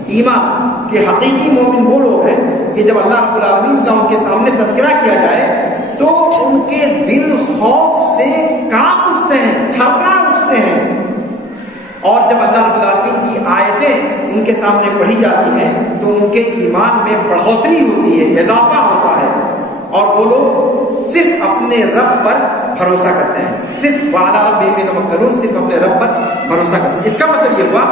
ایمان. کہ حقیقی مومن وہ لوگ ہیں کہ جب اللہ رب العالمین کا ان کے سامنے تذکرہ کیا جائے تو ان کے دل خوف سے کانپ اٹھتے ہیں، تھرا اٹھتے ہیں، اور جب اللہ رب العالمین کی آیتیں ان کے سامنے پڑھی جاتی ہیں تو ان کے ایمان میں بڑھوتری ہوتی ہے، اضافہ ہوتا ہے، اور وہ لوگ صرف اپنے رب پر بھروسہ کرتے ہیں، صرف وعلی ربہم یتوکلون، صرف اپنے رب پر بھروسہ کرتے ہیں۔ اس کا مطلب یہ ہوا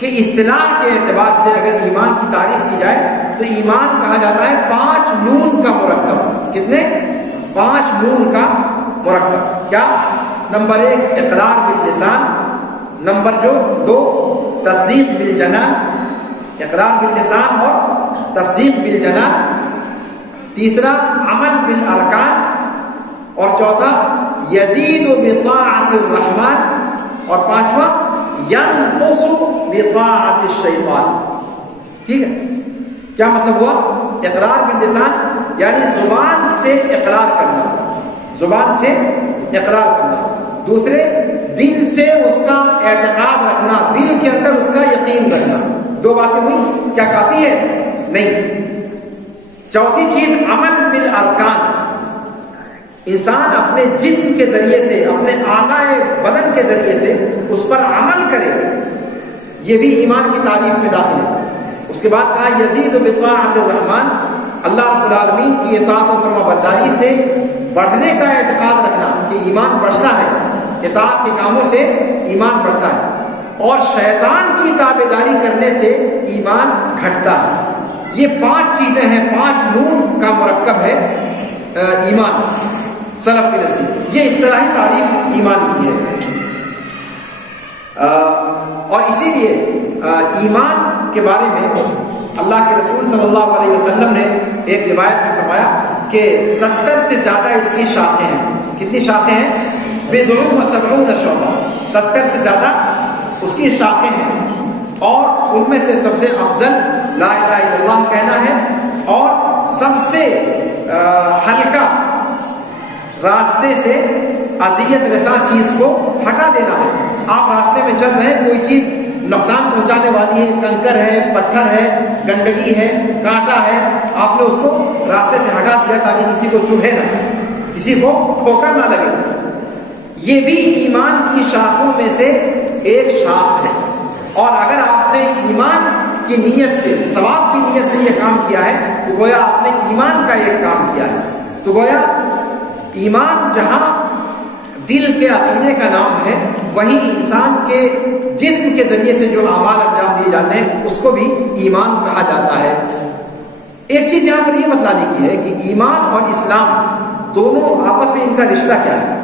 کہ اصطلاح کے اعتبار سے اگر ایمان کی تعریف کی جائے تو ایمان کہا جاتا ہے 5 نون کا مرکب۔ کتنے؟ 5 نون کا مرکب۔ کیا؟ نمبر 1 اقرار باللسان، نمبر 2 تصدیق بالجنان، اقرار باللسان اور تصدیق بالجنان، تیسرا عمل بالارکان، اور چوتھا یزید بطاعت الرحمن، اور پانچواں ینقص بطاعت الشیطان۔ ٹھیک ہے؟ کیا مطلب ہوا؟ اقرار باللسان یعنی زبان سے اقرار کرنا، زبان سے اقرار کرنا، دوسرے دل سے اس کا اعتقاد رکھنا، دل کے اندر اس کا یقین رکھنا۔ 2 باتیں ہوئی، کیا کافی ہے؟ نہیں۔ چوتھی چیز عمل بالارکان، انسان اپنے جسم کے ذریعے سے، اپنے اعضائے بدن کے ذریعے سے اس پر عمل کرے، یہ بھی ایمان کی تعریف میں داخل ہے۔ اس کے بعد کہا یزید بطاعت الرحمن، اللہ رب العالمین کی اطاعت و فرما برداری سے بڑھنے کا اعتقاد رکھنا کہ ایمان بڑھتا ہے، اطاعت کے کاموں سے ایمان بڑھتا ہے، اور شیطان کی تابعداری کرنے سے ایمان گھٹتا ہے۔ یہ 5 چیزیں ہیں، 5 نون کا مرکب ہے ایمان سلف کے نزدیک۔ یہ اصطلاحی تعریف ایمان کی ہے، اور اسی لیے ایمان کے بارے میں اللہ کے رسول صلی اللہ علیہ وسلم نے ایک روایت میں فرمایا کہ 70 سے زیادہ اس کی شاخیں ہیں۔ کتنی شاخیں ہیں؟ 70 شعبہ، 70 سے زیادہ اس کی شاخیں ہیں، اور ان میں سے سب سے افضل لا الہ الا اللہ کہنا ہے، اور سب سے ہلکا راستے سے اذیت رساں چیز کو ہٹا دینا ہے۔ آپ راستے میں چل رہے ہیں، کوئی چیز نقصان پہنچانے والی ہے، کنکر ہے، پتھر ہے، گندگی ہے، کانٹا ہے، آپ نے اس کو راستے سے ہٹا دیا تاکہ کسی کو چبھے نہ، کسی کو ٹھوکر نہ لگے۔ یہ بھی ایمان کی شاخوں میں سے ایک شاخ ہے، اور اگر آپ نے ایمان کی نیت سے، ثواب کی نیت سے یہ کام کیا ہے تو گویا آپ نے ایمان کا ایک کام کیا ہے۔ تو گویا ایمان جہاں دل کے عقیدے کا نام ہے، وہیں انسان کے جسم کے ذریعے سے جو اعمال انجام دیے جاتے ہیں اس کو بھی ایمان کہا جاتا ہے۔ ایک چیز یہاں پر یہ بتلانے کی ہے کہ ایمان اور اسلام دونوں آپس میں ان کا رشتہ کیا ہے۔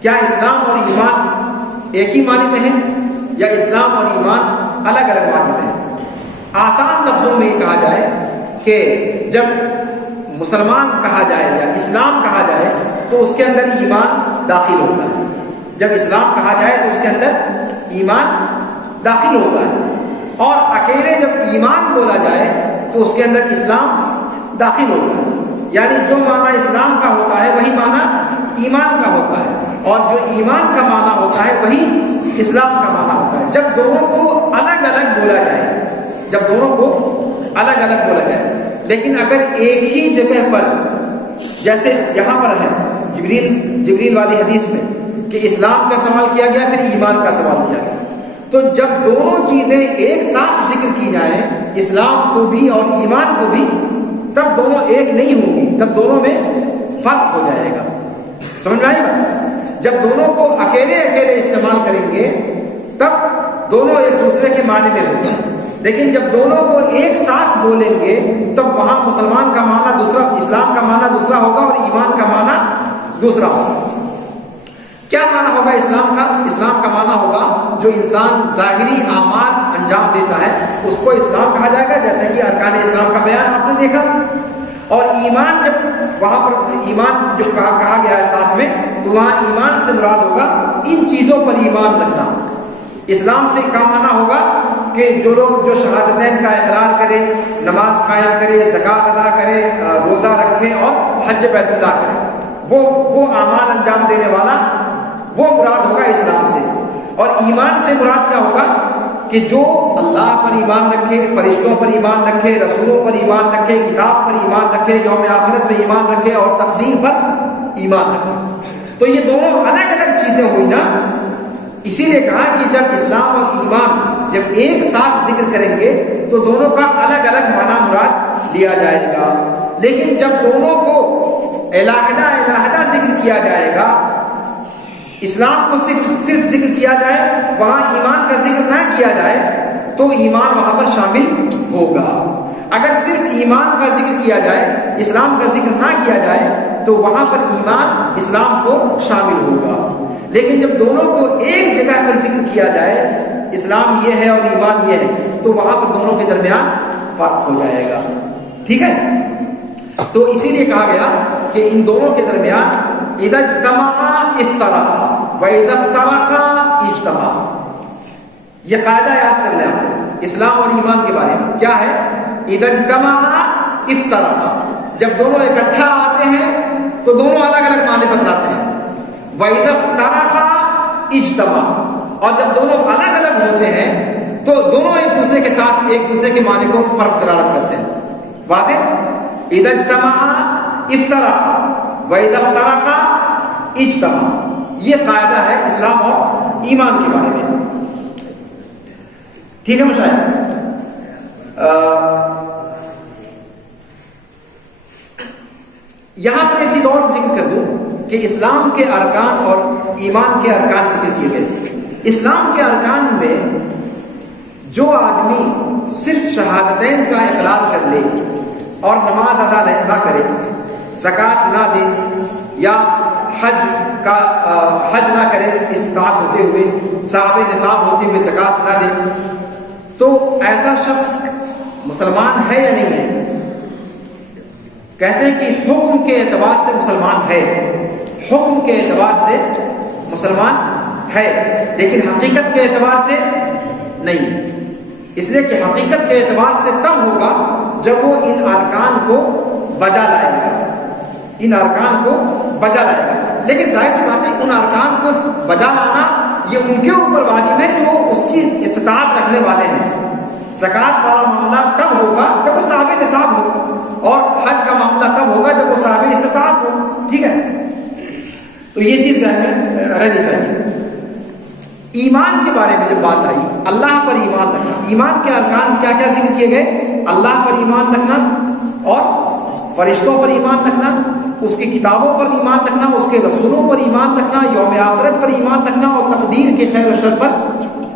کیا اسلام اور ایمان ایک ہی معنی میں ہے، یا اسلام اور ایمان الگ الگ معنی میں ہے؟ آسان لفظوں میں یہ کہا جائے کہ جب مسلمان کہا جائے یا اسلام کہا جائے تو اس کے اندر ایمان داخل ہوتا ہے، جب اسلام کہا جائے تو اس کے اندر ایمان داخل ہوتا ہے، اور اکیلے جب ایمان بولا جائے تو اس کے اندر اسلام داخل ہوتا ہے۔ یعنی جو معنی اسلام کا ہوتا ہے وہی معنی ایمان کا ہوتا ہے، اور جو ایمان کا معنی ہوتا ہے وہی اسلام کا معنی ہوتا ہے۔ جب دونوں کو الگ الگ بولا جائے، جب دونوں کو الگ الگ بولا جائے، لیکن اگر ایک ہی جگہ پر، جیسے یہاں پر ہے جبریل والی حدیث میں کہ اسلام کا سوال کیا گیا پھر ایمان کا سوال کیا گیا، تو جب دونوں چیزیں ایک ساتھ ذکر کی جائیں، اسلام کو بھی اور ایمان کو بھی، تب دونوں ایک نہیں ہوں گی، تب دونوں میں فرق ہو جائے گا۔ سمجھ میں آئے گا؟ جب دونوں کو اکیلے اکیلے استعمال کریں گے تب دونوں ایک دوسرے کے معنی میں ہوں گے، لیکن جب دونوں کو ایک ساتھ بولیں گے تب وہاں مسلمان کا معنی دوسرا، اسلام کا معنی دوسرا ہوگا، اور ایمان کا معنی دوسرا ہوگا۔ کیا معنی ہوگا اسلام کا؟ اسلام کا معنی ہوگا جو انسان ظاہری اعمال انجام دیتا ہے اس کو اسلام کہا جائے گا، جیسے کہ ارکان اسلام کا بیان آپ نے دیکھا۔ اور ایمان، جب وہاں پر ایمان جب کہا گیا ہے ساتھ میں، تو وہاں ایمان سے مراد ہوگا ان چیزوں پر ایمان رکھنا۔ اسلام سے کا معنی ہوگا کہ جو لوگ جو شہادتین کا اقرار کرے، نماز قائم کرے، زکوٰۃ ادا کرے، روزہ رکھے اور حج بیت اللہ کرے، وہ اعمال انجام دینے والا، وہ مراد ہوگا اسلام سے۔ اور ایمان سے مراد کیا ہوگا؟ کہ جو اللہ پر ایمان رکھے، فرشتوں پر ایمان رکھے، رسولوں پر ایمان رکھے، کتاب پر ایمان رکھے، یوم آخرت پر ایمان رکھے اور تقدیر پر ایمان رکھے، تو یہ دونوں الگ الگ چیزیں ہوئی نا. اسی لیے کہا کہ جب اسلام اور ایمان جب ایک ساتھ ذکر کریں گے تو دونوں کا الگ الگ معنی مراد لیا جائے گا. لیکن جب دونوں کو علیحدہ علیحدہ ذکر کیا جائے گا، اسلام کو صرف ذکر کیا جائے، وہاں ایمان کا ذکر نہ کیا جائے تو ایمان وہاں پر شامل ہوگا. اگر صرف ایمان کا ذکر کیا جائے، اسلام کا ذکر نہ کیا جائے تو وہاں پر ایمان اسلام کو شامل ہوگا. لیکن جب دونوں کو ایک جگہ پر ذکر کیا جائے، اسلام یہ ہے اور ایمان یہ ہے، تو وہاں پر دونوں کے درمیان فرق ہو جائے گا. ٹھیک ہے؟ تو اسی لیے کہا گیا کہ ان دونوں کے درمیان اذا اجتمعا افترقا واذا افترقا اجتمعا. یہ قاعدہ یاد کر لیں آپ اسلام اور ایمان کے بارے میں. کیا ہے؟ اذا اجتمعا افترقا، جب دونوں اکٹھا آتے ہیں تو دونوں الگ الگ معنی بتلاتے ہیں. واذا افترقا اجتمعا، اور جب دونوں الگ الگ ہوتے ہیں تو دونوں ایک دوسرے کے ساتھ ایک دوسرے کے معنی کو فرق دلالت کرتے ہیں. واضح؟ اذا اجتمعا افترقا وَإِذَا افْتَرَقَا اجْتَمَعَا، یہ قاعدہ ہے اسلام اور ایمان کے بارے میں. ٹھیک ہے مشاہد؟ یہاں پر ایک چیز اور ذکر کر دوں کہ اسلام کے ارکان اور ایمان کے ارکان ذکر کیے گئے. اسلام کے ارکان میں جو آدمی صرف شہادتین کا اقرار کر لے اور نماز ادا نہ کرے، زکوٰۃ نہ دے یا حج نہ کرے استطاعت ہوتے ہوئے، صاحب نصاب ہوتے ہوئے زکوٰۃ نہ دے، تو ایسا شخص مسلمان ہے یا نہیں ہے؟ کہتے ہیں کہ حکم کے اعتبار سے مسلمان ہے، حکم کے اعتبار سے مسلمان ہے، لیکن حقیقت کے اعتبار سے نہیں. اس لیے کہ حقیقت کے اعتبار سے تب ہوگا جب وہ ان ارکان کو بجا لائے گا، ان ارکان کو بجا لائے گا. لیکن ظاہر سی بات ہے ان ارکان کو بجا لانا یہ ان کے اوپر واجب ہے جو اس کی استطاعت رکھنے والے ہیں. زکوٰۃ والا معاملہ تب ہوگا جب وہ صاحب نصاب ہو، اور حج کا معاملہ تب ہوگا جب وہ صاحب استطاعت ہو. ٹھیک ہے؟ تو یہ چیز ذہن میں رہنی چاہیے. ایمان کے بارے میں جب بات آئی، اللہ پر ایمان رکھنا، ایمان کے ارکان کیا کیا ذکر کیے گئے؟ اللہ پر ایمان رکھنا اور فرشتوں پر ایمان رکھنا، اس کی کتابوں پر ایمان رکھنا، اس کے رسولوں پر ایمان رکھنا، یوم آخرت پر ایمان رکھنا اور تقدیر کے خیر و شر پر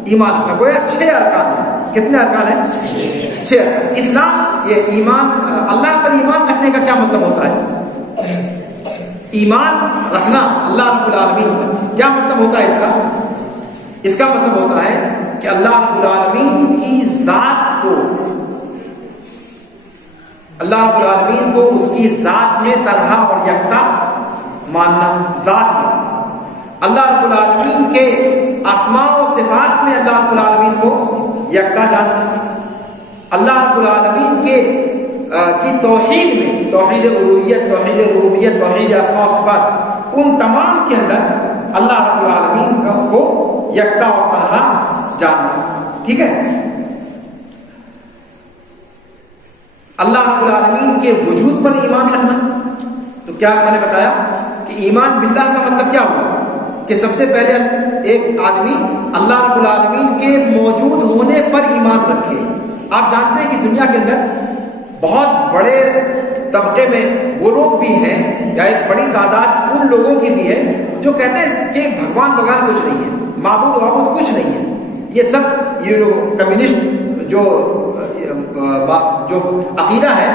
ایمان رکھنا. گویا 6 ارکان ہیں. کتنے ارکان ہیں؟ 6 ارکان. اسلام یہ ایمان، اللہ پر ایمان رکھنے کا کیا مطلب ہوتا ہے؟ ایمان رکھنا اللہ رب العالمین پر کیا مطلب ہوتا ہے اس کا؟ اس کا مطلب ہوتا ہے کہ اللہ رب العالمین کی ذات کو، اللہ رب العالمین کو اس کی ذات میں تنہا اور یکتا ماننا. ذات میں اللہ رب العالمین کے اسماء و صفات میں اللہ رب العالمین کو یکتا جاننا. اللہ رب العالمین کی توحید میں، توحید الوہیت، توحید ربوبیت، توحید اسماء و صفات، ان تمام کے اندر اللہ رب العالمین کو یکتا اور تنہا جاننا. ٹھیک ہے؟ اللہ رب العالمین کے وجود پر ایمان رکھنا. تو کیا میں نے بتایا کہ ایمان باللہ کا مطلب کیا ہوا؟ کہ سب سے پہلے ایک آدمی اللہ رب العالمین کے موجود ہونے پر ایمان رکھے. آپ جانتے ہیں کہ دنیا کے اندر بہت بڑے طبقے میں وہ لوگ بھی ہیں، یا ایک بڑی تعداد ان لوگوں کی بھی ہے جو کہتے ہیں کہ بھگوان بغیر کچھ نہیں ہے، معبود وابود کچھ نہیں ہے. یہ سب یہ لوگ کمیونسٹ جو عقیدہ ہے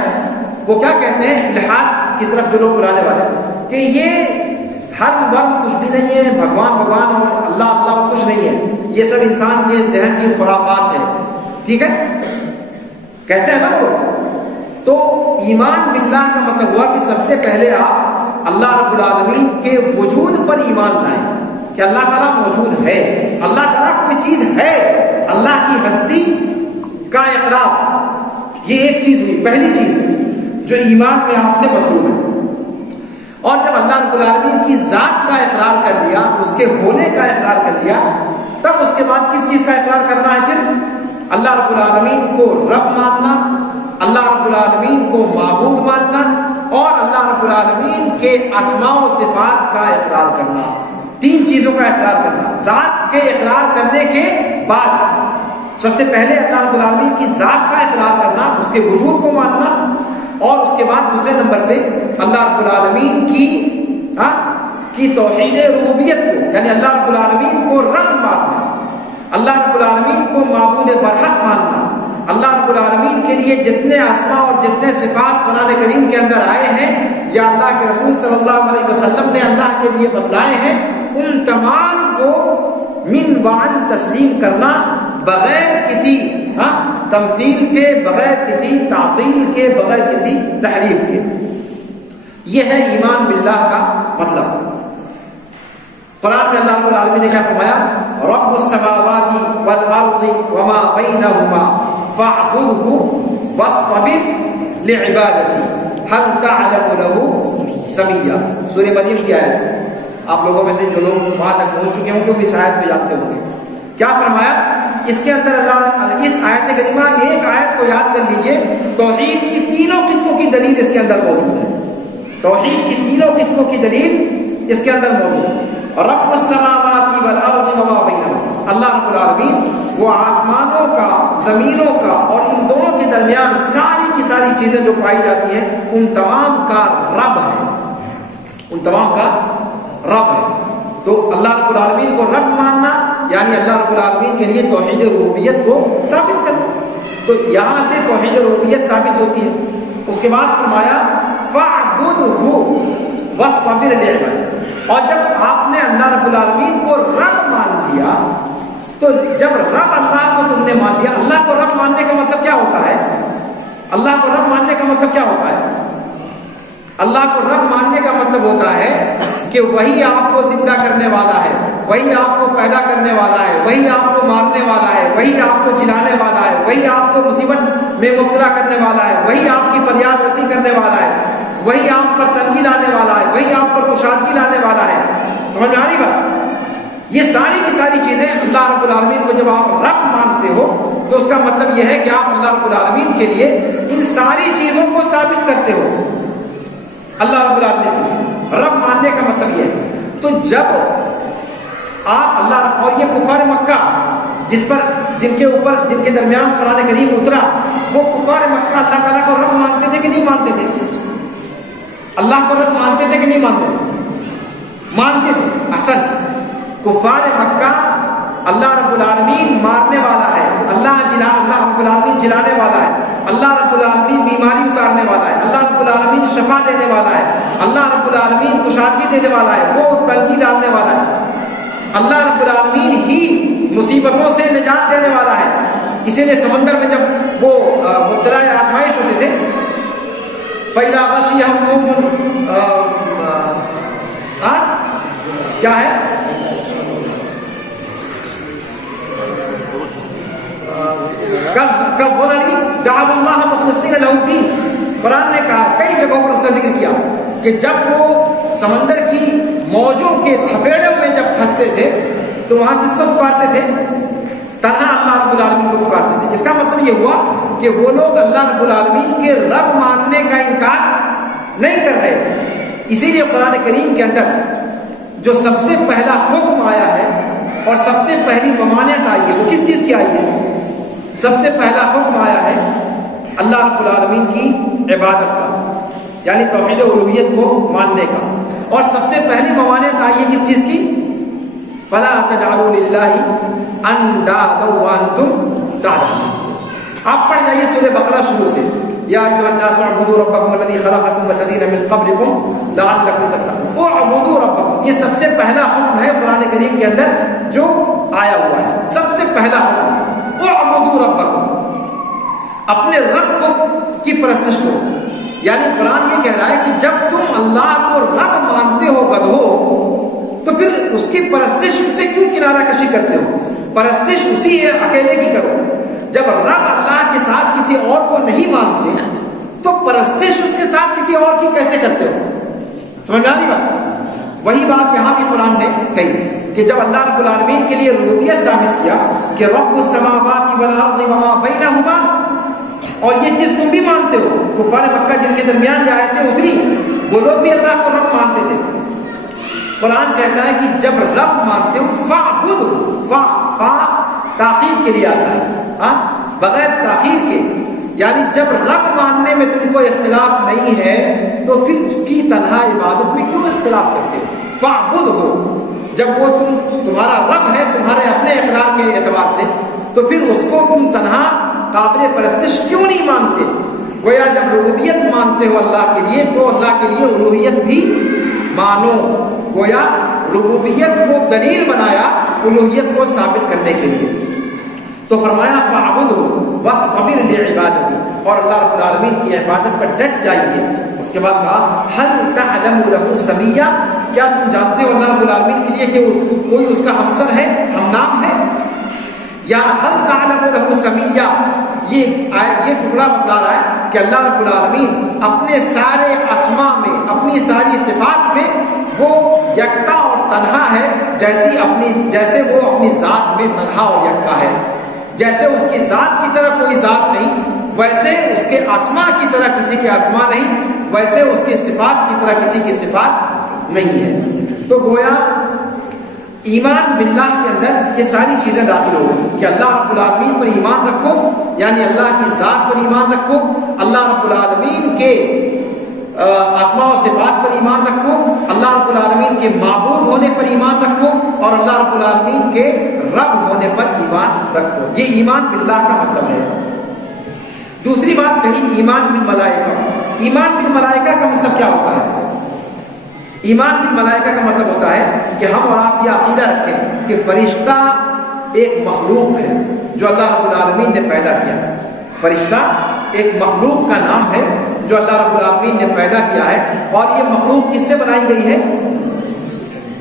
وہ کیا کہتے ہیں، الحاد کی طرف جو لوگ بلانے والے، کہ یہ ہر ورم کچھ بھی نہیں ہے، بھگوان اور اللہ کچھ نہیں ہے، یہ سب انسان کے ذہن کی خرافات ہے. ٹھیک ہے؟ کہتے ہیں نا وہ. تو ایمان باللہ کا مطلب ہوا کہ سب سے پہلے آپ اللہ رب العالمین کے وجود پر ایمان لائیں کہ اللہ تعالیٰ موجود ہے، اللہ تعالیٰ کوئی چیز ہے، اللہ کی ہستی کا اقرار. یہ ایک چیز ہوئی، پہلی چیز جو ایمان میں آپ سے مطلوب ہے. اور جب اللہ رب العالمین کی ذات کا اقرار کر لیا، اس کے ہونے کا اقرار کر لیا، تب اس کے بعد کس چیز کا اقرار کرنا ہے؟ پھر اللہ رب العالمین کو رب ماننا، اللہ رب العالمین کو معبود ماننا، اور اللہ رب العالمین کے اسماء و صفات کا اقرار کرنا۔ تین چیزوں کا اقرار کرنا۔ ذات کے اقرار کرنے کے بعد سب سے پہلے اللہ رب العالمین کی ذات کا اقرار کرنا، اس کے وجود کو ماننا، اور اس کے بعد دوسرے نمبر پہ اللہ رب العالمین کی توحید ربوبیت کو، یعنی اللہ رب العالمین کو رب ماننا، اللہ رب العالمین کو معبود برحق ماننا، اللہ رب العالمین کے لیے جتنے اسماء اور جتنے صفات قرآن کریم کے اندر آئے ہیں یا اللہ کے رسول صلی اللہ علیہ وسلم نے اللہ کے لیے بتلائے ہیں، ان تمام کو من وعن تسلیم کرنا، بغیر کسی تمثیل کے، بغیر کسی تعطیل کے، بغیر کسی تحریف کے۔ یہ ہے ایمان باللہ کا مطلب۔ قرآن میں اللہ رب العالمین نے کیا فرمایا؟ رب السماوات والارض وما بینہما فاعبدہ واصطبر لعبادتہ هل تعلم له سمیا۔ سورہ مریم کی آیت، آپ لوگوں میں سے جو لوگ وہاں تک پہنچ چکے ہوں گے وہ اس آیت کو جانتے ہوں گے۔ کیا فرمایا اس کے اندر؟ اللہ اس آیت کریمہ ایک آیت کو یاد کر لیجئے، توحید کی تینوں قسموں کی دلیل اس کے اندر موجود ہے، توحید کی تینوں قسموں کی دلیل اس کے اندر موجود ہے۔ رب السماوات والارض وما بینہما، اللہ رب العالمین وہ آسمانوں کا، زمینوں کا اور ان دونوں کے درمیان ساری کی ساری چیزیں جو پائی جاتی ہیں ان تمام کا رب ہے، ان تمام کا رب ہے۔ تو اللہ رب العالمین کو رب ماننا یعنی اللہ رب العالمین کے لیے توحید ربوبیت کو ثابت کرنا۔ تو یہاں سے توحید ربوبیت ثابت ہوتی ہے۔ اس کے بعد فرمایا فاعبدہ واصطبر لعبادتہ، اور جب آپ نے اللہ رب العالمین کو رب مان لیا، تو جب رب اللہ کو تم نے مان لیا، اللہ کو رب ماننے کا مطلب کیا ہوتا ہے؟ اللہ کو رب ماننے کا مطلب کیا ہوتا ہے؟ اللہ کو رب ماننے کا مطلب ہوتا ہے کہ وہی آپ کو زندہ کرنے والا ہے، وہی آپ کو پیدا کرنے والا ہے، وہی آپ کو مارنے والا ہے، وہی آپ کو جلانے والا ہے، وہی آپ کو مصیبت میں مبتلا کرنے والا ہے، وہی آپ کی فریاد رسی کرنے والا ہے، وہی آپ پر تنگی لانے والا ہے، وہی آپ پر کشادگی لانے والا ہے۔ سمجھ میں آ رہی بات؟ یہ ساری کی ساری چیزیں اللہ رب العالمین کو جب آپ رب مانتے ہو تو اس کا مطلب یہ ہے کہ آپ اللہ رب العالمین کے لیے ان ساری چیزوں کو ثابت کرتے ہو۔ اللہ رب العالمین کے رب ماننے کا مطلب یہ ہے۔ تو جب آپ اللہ، اور یہ کفار مکہ جن کے درمیان قرآن کریم اترا، وہ کفار مکہ اللہ تعالیٰ کو رب مانتے تھے کہ نہیں مانتے تھے؟ اللہ کو رب مانتے تھے کہ نہیں مانتے تھے؟ مانتے تھے۔ احسن، کفار مکہ اللہ رب العالمین مارنے والا ہے، اللہ رب العالمین جلانے والا ہے، اللہ رب العالمین بیماری اتارنے والا ہے، اللہ رب العالمین شفا دینے والا ہے، اللہ رب العالمین کشادگی دینے والا ہے، وہ تنگی ڈالنے والا ہے، اللہ رب العالمین ہی مصیبتوں سے نجات دینے والا ہے۔ اسی لیے سمندر میں جب وہ مبتلا آزمائش ہوتے تھے، فَإِذَا غَشِيَهُم مَوْجٌ کیا ہے؟ کَذَّبُوا دَعَوُا اللَّهَ مُخْلِصِينَ لَهُ الدِّينَ۔ قرآن نے کہا، کئی جگہوں پر اس کا ذکر کیا کہ جب وہ سمندر کی موجوں کے تھپیڑوں میں جب پھنستے تھے تو وہاں کس کو پکارتے تھے؟ تنہا اللہ رب العالمین کو پکارتے تھے۔ اس کا مطلب یہ ہوا کہ وہ لوگ اللہ رب العالمین کے رب ماننے کا انکار نہیں کر رہے تھے۔ اسی لیے قرآن کریم کے اندر جو سب سے پہلا حکم آیا ہے اور سب سے پہلی ممانعت آئی ہے وہ کس چیز کی آئی ہے؟ سب سے پہلا حکم آیا ہے اللہ رب العالمین کی عبادت کا، یعنی توحید الوہیت کو ماننے کا، اور سب سے پہلی ممانعت آئی ہے کس چیز کی؟ فَلَا تَجْعَلُوا لِلَّهِ أَنْدَادًا وَأَنْتُمْ تَعْلَمُونَ۔ آپ پڑھ جائیے سورہ بقرہ شروع سے، یا ایھا الناس اعبدوا ربکم الذی خلقکم والذین من قبلکم لعلکم تتقون۔ اعبدوا ربکم، یہ سب سے پہلا حکم ہے قرآن کریم کے اندر جو آیا ہوا ہے، سب سے پہلا حکم اعبدوا ربکم، اپنے رب کو کی پرستش کرو۔ یعنی قرآن یہ کہہ رہا ہے کہ جب تم اللہ کو رب مانتے ہو گدھو، تو پھر اس کی پرستش سے کیوں کنارہ کشی کرتے ہو؟ پرستش اسی ہے اکیلے کی کرو۔ جب رب اللہ کے ساتھ کسی اور کو نہیں مانتے تو پرستش اس کے ساتھ کسی اور کی کیسے کرتے ہو؟ سمجھ آ رہی بات؟ وہی بات یہاں بھی قرآن نے کہی۔ کہ جب اللہ رب العالمین کے لیے ربوبیت ثابت کیا کہ رب السماوات والارض وما بینہما، اور یہ چیز تم بھی مانتے ہو، کفار مکہ جن کے درمیان یہ آیتیں اتری وہ لوگ بھی اللہ کو رب مانتے تھے. قرآن کہتا ہے کہ جب رب مانتے ہو فاعبدہ، فا تاخیر کے لیے آتا ہے بغیر تاخیر کے، یعنی جب رب ماننے میں تم کو اختلاف نہیں ہے تو پھر اس کی تنہا عبادت میں کیوں اختلاف کرتے ہو؟ فاعبدہ، جب وہ تمہارا رب ہے تمہارے اپنے اقرار کے اعتبار سے، تو پھر اس کو تم تنہا قابل پرستش کیوں نہیں مانتے؟ گویا جب ربوبیت مانتے ہو اللہ کے لیے تو اللہ کے لیے الوہیت بھی مانو. گویا ربوبیت کو دلیل بنایا الوہیت کو ثابت کرنے کے لیے. تو فرمایا فاعبدہ واصطبر لعبادتی، اور اللہ رب العالمین کی عبادت پر ڈٹ جائیے. اس کے بعد کہا هل تعلم له سمیا، کیا تم جانتے ہو اللہ رب العالمین کے لیے کہ کوئی اس کا ہمسر ہے، ہم نام ہے؟ یا هل تعلم له سمیا، یہ ٹکڑا بتلا رہا ہے کہ اللہ رب العالمین اپنے سارے اسماء میں، اپنی ساری صفات میں وہ یکتا اور تنہا ہے، جیسے وہ اپنی ذات میں تنہا اور یکتا ہے. جیسے اس کی ذات کی طرح کوئی ذات نہیں، ویسے اس کے اسماء کی طرح کسی کے اسماء نہیں، ویسے اس کی صفات کی طرح کسی کی صفات نہیں ہے. تو گویا ایمان باللہ کے اندر یہ ساری چیزیں داخل ہو گئی کہ اللہ رب العالمین پر ایمان رکھو، یعنی اللہ کی ذات پر ایمان رکھو، اللہ رب العالمین کے اسماء و صفات پر ایمان رکھو، اللہ رب العالمین کے معبود ہونے پر ایمان رکھو، اور اللہ رب العالمین کے رب ہونے پر ایمان رکھو. یہ ایمان باللہ کا مطلب ہے. دوسری بات کہی ایمان بالملائکہ. ایمان بالملائکہ کا مطلب کیا ہوتا ہے؟ ایمان بالملائکہ کا مطلب ہوتا ہے کہ ہم اور آپ یہ عقیدہ رکھیں کہ فرشتہ ایک مخلوق ہے جو اللہ رب العالمین نے پیدا کیا. فرشتہ ایک مخلوق کا نام ہے جو اللہ رب العالمین نے پیدا کیا ہے، اور یہ مخلوق کس سے بنائی گئی ہے؟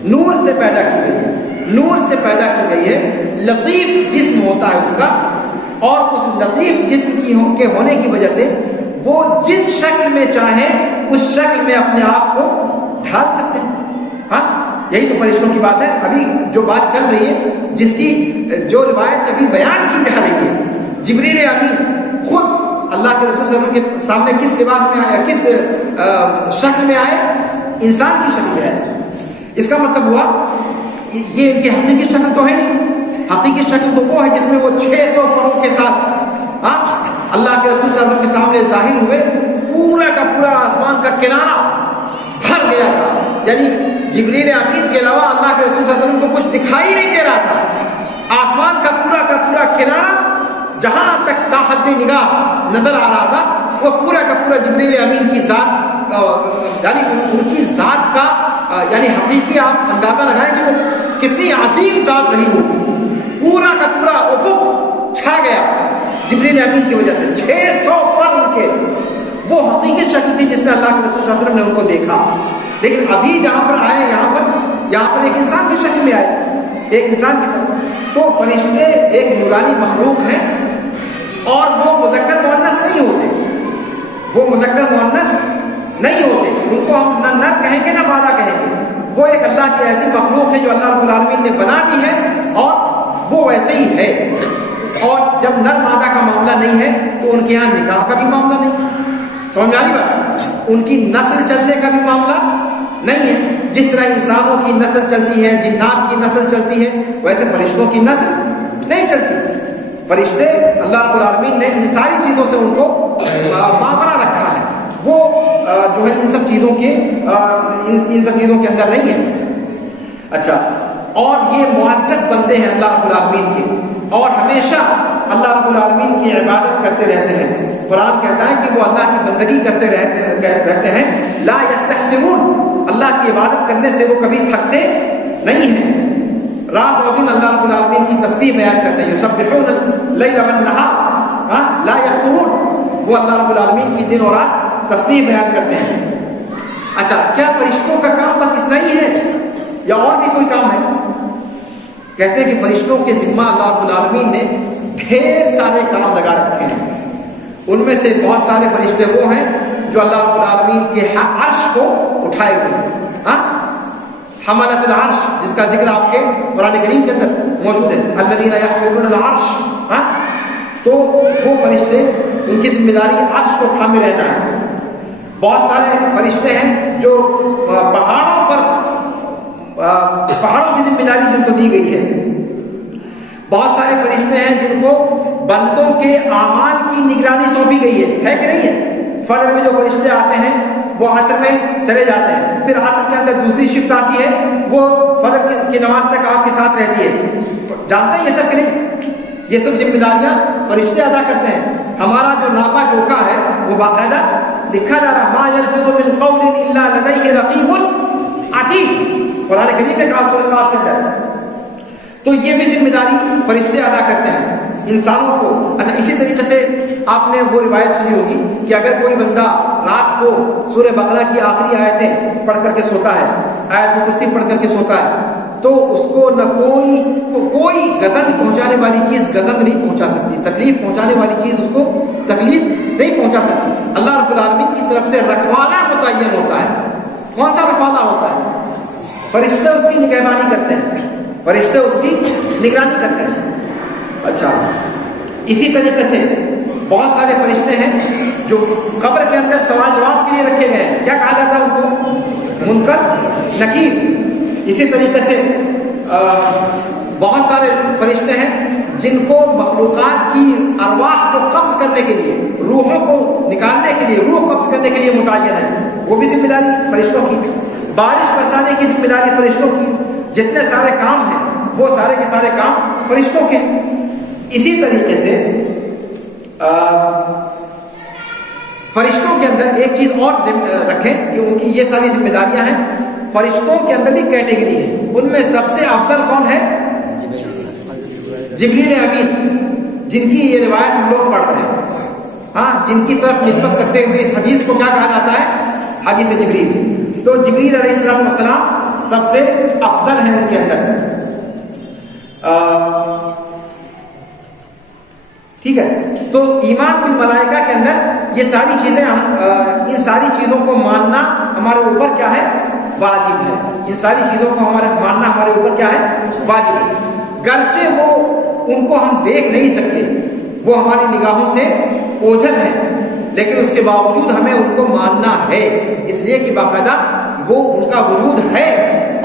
نور سے پیدا کی گئی ہے. نور سے پیدا کی گئی ہے. لطیف جسم ہوتا ہے اس کا، اور اس لطیف جسم کے ہونے کی وجہ سے وہ جس شکل میں چاہیں اس شکل میں اپنے آپ کو ڈھال سکتے ہیں. ہاں، یہی تو فرشتوں کی بات ہے. ابھی جو بات چل رہی ہے، جس کی جو روایت ابھی بیان کی جا رہی ہے، جبریل امین خود اللہ کے رسول صلی اللہ علیہ وسلم کے سامنے کس لباس میں آئے، کس شکل میں آئے؟ انسان کی شکل میں آئے. اس کا مطلب ہوا یہ ان کی حقیقی شکل تو ہے نہیں. حقیقی شکل تو وہ ہے جس میں وہ 600 پروں کے ساتھ اللہ کے رسول صلی اللہ علیہ وسلم کے سامنے ظاہر ہوئے. پورا کا پورا آسمان کا کنارہ بھر گیا تھا، یعنی جبریل امین کے علاوہ اللہ کے رسول صلی اللہ علیہ وسلم کو کچھ دکھائی نہیں دے رہا تھا. آسمان کا پورا کنارہ جہاں تک تاحد نگاہ نظر آ رہا تھا وہ پورا کا پورا جبریل امین کی ذات، یعنی ان کی ذات کا یعنی حقیقی آپ اندازہ لگائیں کہ وہ کتنی عظیم ذات رہی ہوگی. پورا کا پورا افق چھا گیا جبریل امین کی وجہ سے. 600 پر ان کے وہ حقیقی شکل تھی جس میں اللہ کے رسول صلی اللہ علیہ وسلم نے ان کو دیکھا. لیکن ابھی جہاں پر آئے یہاں پر ایک انسان کی شکل میں آئے، ایک انسان کی طرح. تو فرشتے ایک نورانی مخلوق ہیں اور وہ مذکر مؤنث نہیں ہوتے. وہ مذکر مؤنث نہیں ہوتے. ان کو ہم نہ نر کہیں گے نہ مادہ کہیں گے. وہ ایک اللہ کی ایسی مخلوق ہے جو اللہ رب العالمین نے بنا دی ہے اور وہ ویسے ہی ہے. اور جب نر مادہ کا معاملہ نہیں ہے تو ان کے یہاں نکاح کا بھی معاملہ نہیں. سمجھ میں آ رہی بات؟ ان کی نسل چلنے کا بھی معاملہ نہیں ہے. جس طرح انسانوں کی نسل چلتی ہے، جنات کی نسل چلتی ہے، ویسے فرشتوں کی نسل نہیں چلتی. فرشتے اللہ رب العالمین نے ان ساری چیزوں سے ان کو معاملہ رکھا ہے. وہ جو ہے ان سب چیزوں کے اندر نہیں ہے. اچھا، اور یہ معزز بندے ہیں اللہ رب العالمین کے، اور ہمیشہ اللہ رب العالمین کی عبادت کرتے رہتے ہیں. قرآن کہتا ہے کہ وہ اللہ کی بندگی کرتے رہتے ہیں. لا یستحسرون، اللہ کی عبادت کرنے سے وہ کبھی تھکتے نہیں ہیں. رات اور دن اللہ رب العالمین کی تسبیح بیان کرتے ہیں. یسبحون اللیل والنہار لا یفترون، وہ اللہ رب العالمین کی دن اور رات تسبیح بیان کرتے ہیں. اچھا، کیا فرشتوں کا کام بس اتنا ہی ہے یا اور بھی کوئی کام ہے؟ کہتے ہیں کہ فرشتوں کے ذمہ اللہ رب العالمین نے ڈھیر سارے کام لگا رکھے ہیں. ان میں سے بہت سارے فرشتے وہ ہیں جو اللہ رب العالمین کے عرش کو اٹھائے ہوئے ہیں. حملۃ العرش جس کا ذکر آپ کے قرآن کریم کے اندر موجود ہے، الذین یحملون العرش، ہاں، تو وہ فرشتے ان کی ذمہ داری عرش کو تھامے رہنا ہے۔ بہت سارے فرشتے ہیں جو پہاڑوں کی ذمہ داری جن کو دی گئی ہے، بہت سارے فرشتے ہیں جن کو بندوں کے اعمال کی نگرانی سونپی گئی ہے کہ نہیں ہے؟ فجر میں جو فرشتے آتے ہیں وہ عصر میں چلے جاتے ہیں، پھر عصر کے اندر دوسری شفٹ آتی ہے، وہ فجر کی نماز تک آپ کے ساتھ رہتی ہے۔ جانتے ہیں یہ سب کہ نہیں؟ یہ سب ذمہ داریاں فرشتے ادا کرتے ہیں۔ ہمارا جو ناپا جوکھا ہے وہ باقاعدہ لکھا جا رہا، ما یلفظ من قول الا لدیہ رقیب عتید، قرآن کریم نے کہا سورۃ قاف کے اندر۔ تو یہ بھی ذمہ داری فرشتے ادا کرتے ہیں انسانوں کو۔ اچھا، اسی طریقے سے آپ نے وہ روایت سنی ہوگی کہ اگر کوئی بندہ رات کو سورہ بقرہ کی آخری آیتیں پڑھ کر کے سوتا ہے، آیت الکرسی پڑھ کر کے سوتا ہے، تو اس کو نہ کوئی گزن پہنچانے والی چیز گزن نہیں پہنچا سکتی، تکلیف پہنچانے والی چیز اس کو تکلیف نہیں پہنچا سکتی۔ اللہ رب العالمین کی طرف سے رکھوالا متعین ہوتا ہے۔ کون سا رکھوالا ہوتا ہے؟ فرشتے اس کی نگہبانی کرتے ہیں، فرشتے اس کی نگرانی کرتے ہیں۔ اچھا، اسی طریقے سے بہت سارے فرشتے ہیں جو قبر کے اندر سوال جواب کے لیے رکھے گئے ہیں۔ کیا کہا جاتا ہے ان کو؟ منکر نکیر۔ اسی طریقے سے بہت سارے فرشتے ہیں جن کو مخلوقات کی ارواح کو قبض کرنے کے لیے، روحوں کو نکالنے کے لیے، روح قبض کرنے کے لیے متعین ہے، وہ بھی ذمہ داری فرشتوں کی۔ بارش برسانے کی ذمہ داری فرشتوں کی۔ جتنے سارے کام ہیں وہ سارے کے سارے کام فرشتوں کے۔ اسی طریقے سے فرشتوں کے اندر ایک چیز اور رکھیں کہ ان کی یہ ساری ذمہ داریاں ہیں۔ فرشتوں کے اندر بھی کیٹیگری ہے، ان میں سب سے افضل کون ہے؟ جبریل امین، جن کی یہ روایت ہم لوگ پڑھ رہے ہیں، ہاں، جن کی طرف نسبت کرتے ہوئے اس حدیث کو کیا کہا جاتا ہے؟ حدیث جبریل۔ تو جبریل علیہ السلام سب سے افضل ہیں ان کے اندر۔ ٹھیک ہے، تو ایمان بالملائکہ کے اندر یہ ساری چیزیں ان ساری چیزوں کو ماننا ہمارے اوپر کیا ہے؟ واجب ہے۔ ان ساری چیزوں کو ماننا ہمارے اوپر کیا ہے؟ واجب ہے۔ گرچہ وہ ان کو ہم دیکھ نہیں سکتے، وہ ہماری نگاہوں سے اوجھل ہیں، لیکن اس کے باوجود ہمیں ان کو ماننا ہے، اس لیے کہ باقاعدہ وہ ان کا وجود ہے،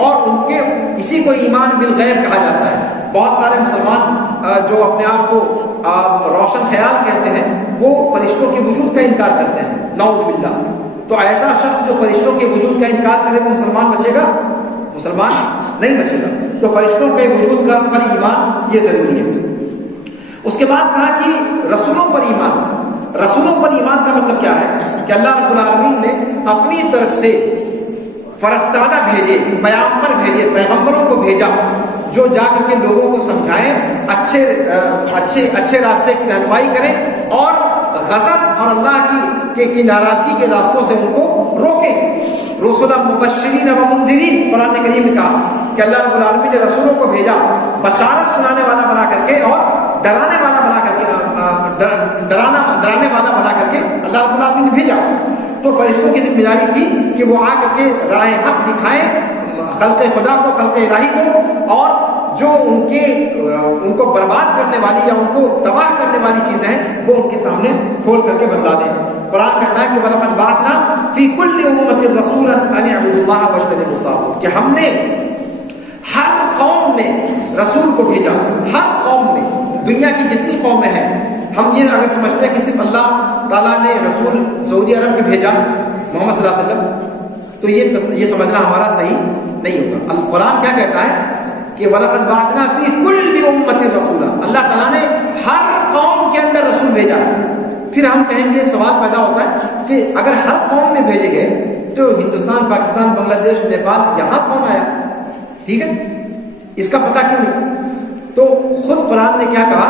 اور ان کے اسی کو ایمان بالغیب کہا جاتا ہے۔ بہت سارے مسلمان جو اپنے آپ کو روشن خیال کہتے ہیں، وہ فرشتوں کے وجود کا انکار کرتے ہیں، نعوذ باللہ۔ تو ایسا شخص جو فرشتوں کے وجود کا انکار کرے وہ مسلمان بچے گا؟ مسلمان نہیں بچے گا۔ تو فرشتوں کے وجود کا پر ایمان یہ ضروری ہے۔ اس کے بعد کہا کہ رسولوں پر ایمان۔ رسولوں پر ایمان کا مطلب کیا ہے؟ کہ اللہ رب العالمین نے اپنی طرف سے فرستادہ بھیجے، پیغمبر بھیجے، پیغمبروں کو بھیجا جو جا کر کے لوگوں کو سمجھائیں، اچھے راستے کی رہنمائی کریں، اور غضب اور اللہ کی ناراضگی کے راستوں سے ان کو روکیں۔ رسلا مبشرین و منذرین، قرآن کریم میں کہا کہ اللہ رب العالمین نے رسولوں کو بھیجا بشارت سنانے والا بنا کر کے اور ڈرانے والا بنا کر کے، ڈرانے والا بنا کر کے اللہ رب العالمین نے بھیجا۔ تو فرشتوں کی ذمہ داری تھی کہ وہ آ کر کے راہ حق دکھائیں خلق خدا کو، خلق الہی کو، اور جو ان کو برباد کرنے والی یا ان کو تباہ کرنے والی چیزیں ہیں وہ ان کے سامنے کھول کر کے بتلا دیں۔ قرآن کہتا ہے کہ وَلَقَدْ بَعَثْنَا فِي كُلِّ أُمَّةٍ رَسُولًا أَنِ اعْبُدُوا اللَّهَ وَاجْتَنِبُوا الطَّاغُوتَ، کہ ہم نے ہر قوم میں رسول کو بھیجا، ہر قوم میں، دنیا کی جتنی قومیں ہیں۔ ہم یہ اگر سمجھتے ہیں کہ صرف اللہ تعالیٰ نے رسول سعودی عرب میں بھیجا محمد صلی اللہ علیہ وسلم، تو یہ سمجھنا ہمارا صحیح نہیں ہوگا۔ القرآن کیا کہتا ہے کہ وَلَقَدْ بَعَثْنَا فِي كُلِّ أُمَّةٍ رَسُولًا، اللہ تعالیٰ نے ہر قوم کے اندر رسول بھیجا۔ پھر ہم کہیں گے، سوال پیدا ہوتا ہے کہ اگر ہر قوم میں بھیجے گئے تو ہندوستان، پاکستان، بنگلہ دیش، نیپال، یہاں کون آیا؟ ٹھیک ہے، اس کا پتہ کیوں نہیں؟ تو خود قرآن نے کیا کہا؟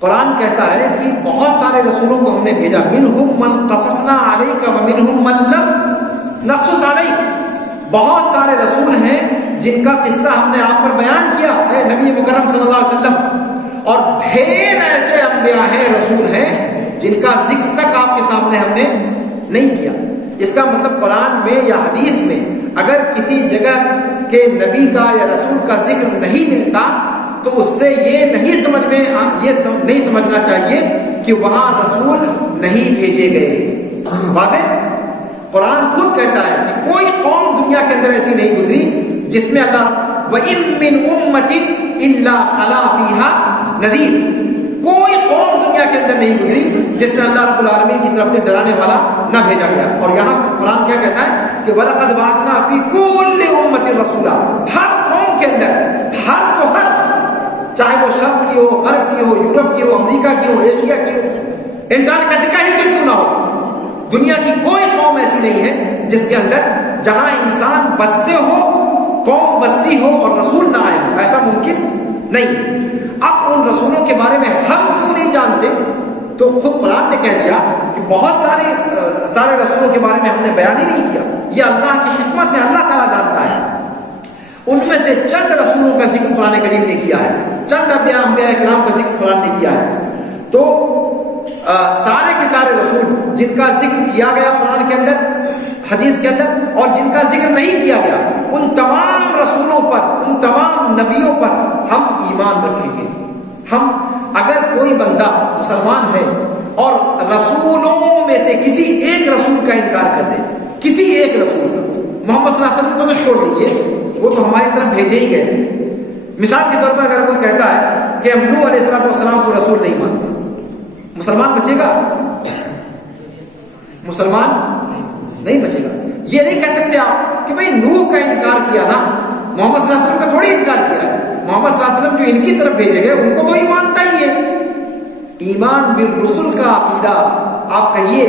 قرآن کہتا ہے کہ بہت سارے رسولوں کو ہم نے بھیجا، منہم من قصصنا علیک ومنہم من لم نقصص علیک، بہت سارے رسول ہیں جن کا قصہ ہم نے آپ پر بیان کیا اے نبی مکرم صلی اللہ علیہ وسلم، اور ڈھیر ایسے انبیاء ہیں، رسول ہیں جن کا ذکر تک آپ کے سامنے ہم نے نہیں کیا۔ اس کا مطلب قرآن میں یا حدیث میں اگر کسی جگہ کے نبی کا یا رسول کا ذکر نہیں ملتا تو اس سے یہ نہیں سمجھنا چاہیے کہ وہاں رسول نہیں بھیجے گئے۔ واضح؟ قرآن خود کہتا ہے کہ کوئی قوم دنیا کے اندر ایسی نہیں گزری جس میں اللہ وَإِن مِّنْ أُمَّةٍ إِلَّا خَلَا فِيهَا نَذِيرٌ، کوئی قوم دنیا کے اندر نہیں گزری جس میں اللہ رب العالمین کی طرف سے ڈرانے والا نہ بھیجا گیا۔ اور یہاں قرآن کیا کہتا ہے کہ وَلَقَدْ بَعَثْنَا فِي كُلِّ أُمَّةٍ رَسُولًا، ہر قوم کے اندر، ہر چاہے وہ شرق کی ہو، غرب کی ہو، یورپ کی ہو، امریکہ کی ہو، ایشیا کی ہو، انٹارکٹیکا ہی کی کیوں نہ ہو، دنیا کی کوئی قوم ایسی نہیں ہے جس کے اندر جہاں انسان بستے ہو، قوم بستی ہو اور رسول نہ آئے ہو، ایسا ممکن نہیں۔ اب ان رسولوں کے بارے میں ہم کیوں نہیں جانتے؟ تو خود قرآن نے کہہ دیا کہ بہت سارے رسولوں کے بارے میں ہم نے بیان ہی نہیں کیا، یہ اللہ کی حکمت ہے، اللہ تعالیٰ جانتا ہے۔ ان میں سے چند رسولوں کا ذکر قرآن کریم نے کیا ہے، چند انبیاء کرام کا ذکر قرآن نے کیا ہے۔ تو سارے کے سارے رسول جن کا ذکر کیا گیا قرآن کے اندر، حدیث کے اندر، اور جن کا ذکر نہیں کیا گیا، ان تمام رسولوں پر، ان تمام نبیوں پر ہم ایمان رکھیں گے۔ ہم اگر کوئی بندہ مسلمان ہے اور رسولوں میں سے کسی ایک رسول کا انکار کر دے، کسی ایک رسول کا، محمد صلی اللہ علیہ وسلم کو تو چھوڑ دیجیے، وہ تو ہماری طرف بھیجے ہی گئے۔ مثال کے طور پر اگر کوئی کہتا ہے کہ ہم نوح علیہ السلام کو رسول نہیں مانتے، مسلمان بچے گا؟ مسلمان نہیں بچے گا۔ یہ نہیں کہہ سکتے آپ کہ بھئی نوح کا انکار کیا نا، محمد صلی اللہ علیہ وسلم کا تھوڑی انکار کیا ہے، محمد صلی اللہ علیہ وسلم جو ان کی طرف بھیجے گئے ان کو تو ایمان چاہیے۔ ایمان بالرسل کا عقیدہ، آپ کہیے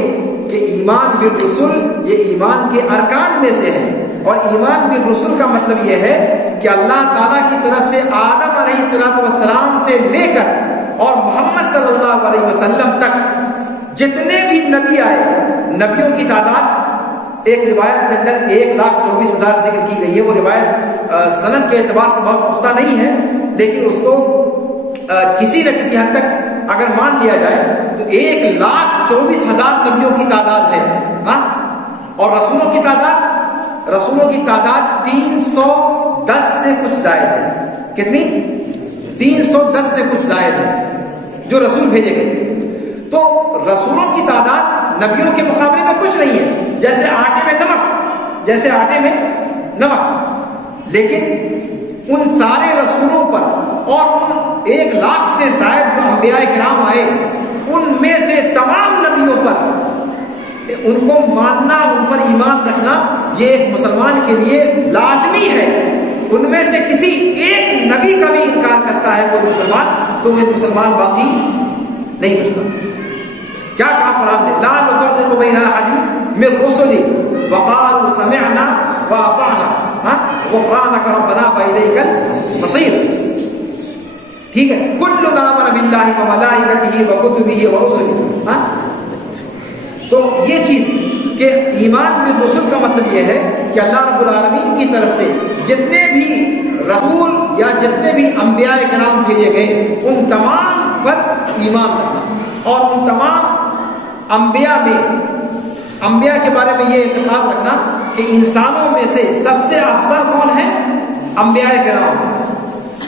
کہ ایمان بالرسل یہ ایمان کے ارکان میں سے ہے، اور ایمان بالرسل کا مطلب یہ ہے کہ اللہ تعالیٰ کی طرف سے آدم علیہ السلام سے لے کر اور محمد صلی اللہ علیہ وسلم تک جتنے بھی نبی آئے، نبیوں کی تعداد ایک روایت کے اندر 1,24,000 ذکر کی گئی ہے۔ وہ روایت سند کے اعتبار سے بہت پختہ نہیں ہے، لیکن اس کو کسی نہ کسی حد تک اگر مان لیا جائے تو 1,24,000 نبیوں کی تعداد ہے، ہاں، اور رسولوں کی تعداد 310 سے کچھ زائد ہے۔ کتنی؟ 310 سے کچھ زائد ہے جو رسول بھیجے گئے۔ تو رسولوں کی تعداد نبیوں کے مقابلے میں کچھ نہیں ہے، جیسے آٹے میں نمک، لیکن ان سارے رسولوں پر اور ان 1,00,000 سے زائد جو انبیاء کرام آئے ان میں سے تمام نبیوں پر ان کو ماننا، ان پر ایمان رکھنا یہ ایک مسلمان کے لیے لازمی ہے۔ ان میں سے کسی ایک نبی کا بھی انکار کرتا ہے کوئی مسلمان تو وہ مسلمان باقی نہیں بچتا۔ کیا کہا قرآن نے؟ لا نفرق بین احد من رسلی وقالوا سمعنا واطعنا غفرانک ربنا والیک المصیر۔ ٹھیک ہے، کل آمن باللہ وملائکتہ وکتبہ ورسلہ۔ تو یہ چیز کہ ایمان بالرسل کا مطلب یہ ہے کہ اللہ رب العالمین کی طرف سے جتنے بھی رسول یا جتنے بھی انبیاء کرام بھیجے گئے ان تمام پر ایمان رکھنا، اور ان تمام انبیاء کے بارے میں یہ اعتقاد رکھنا کہ انسانوں میں سے سب سے افضل کون ہے؟ انبیاء کرام،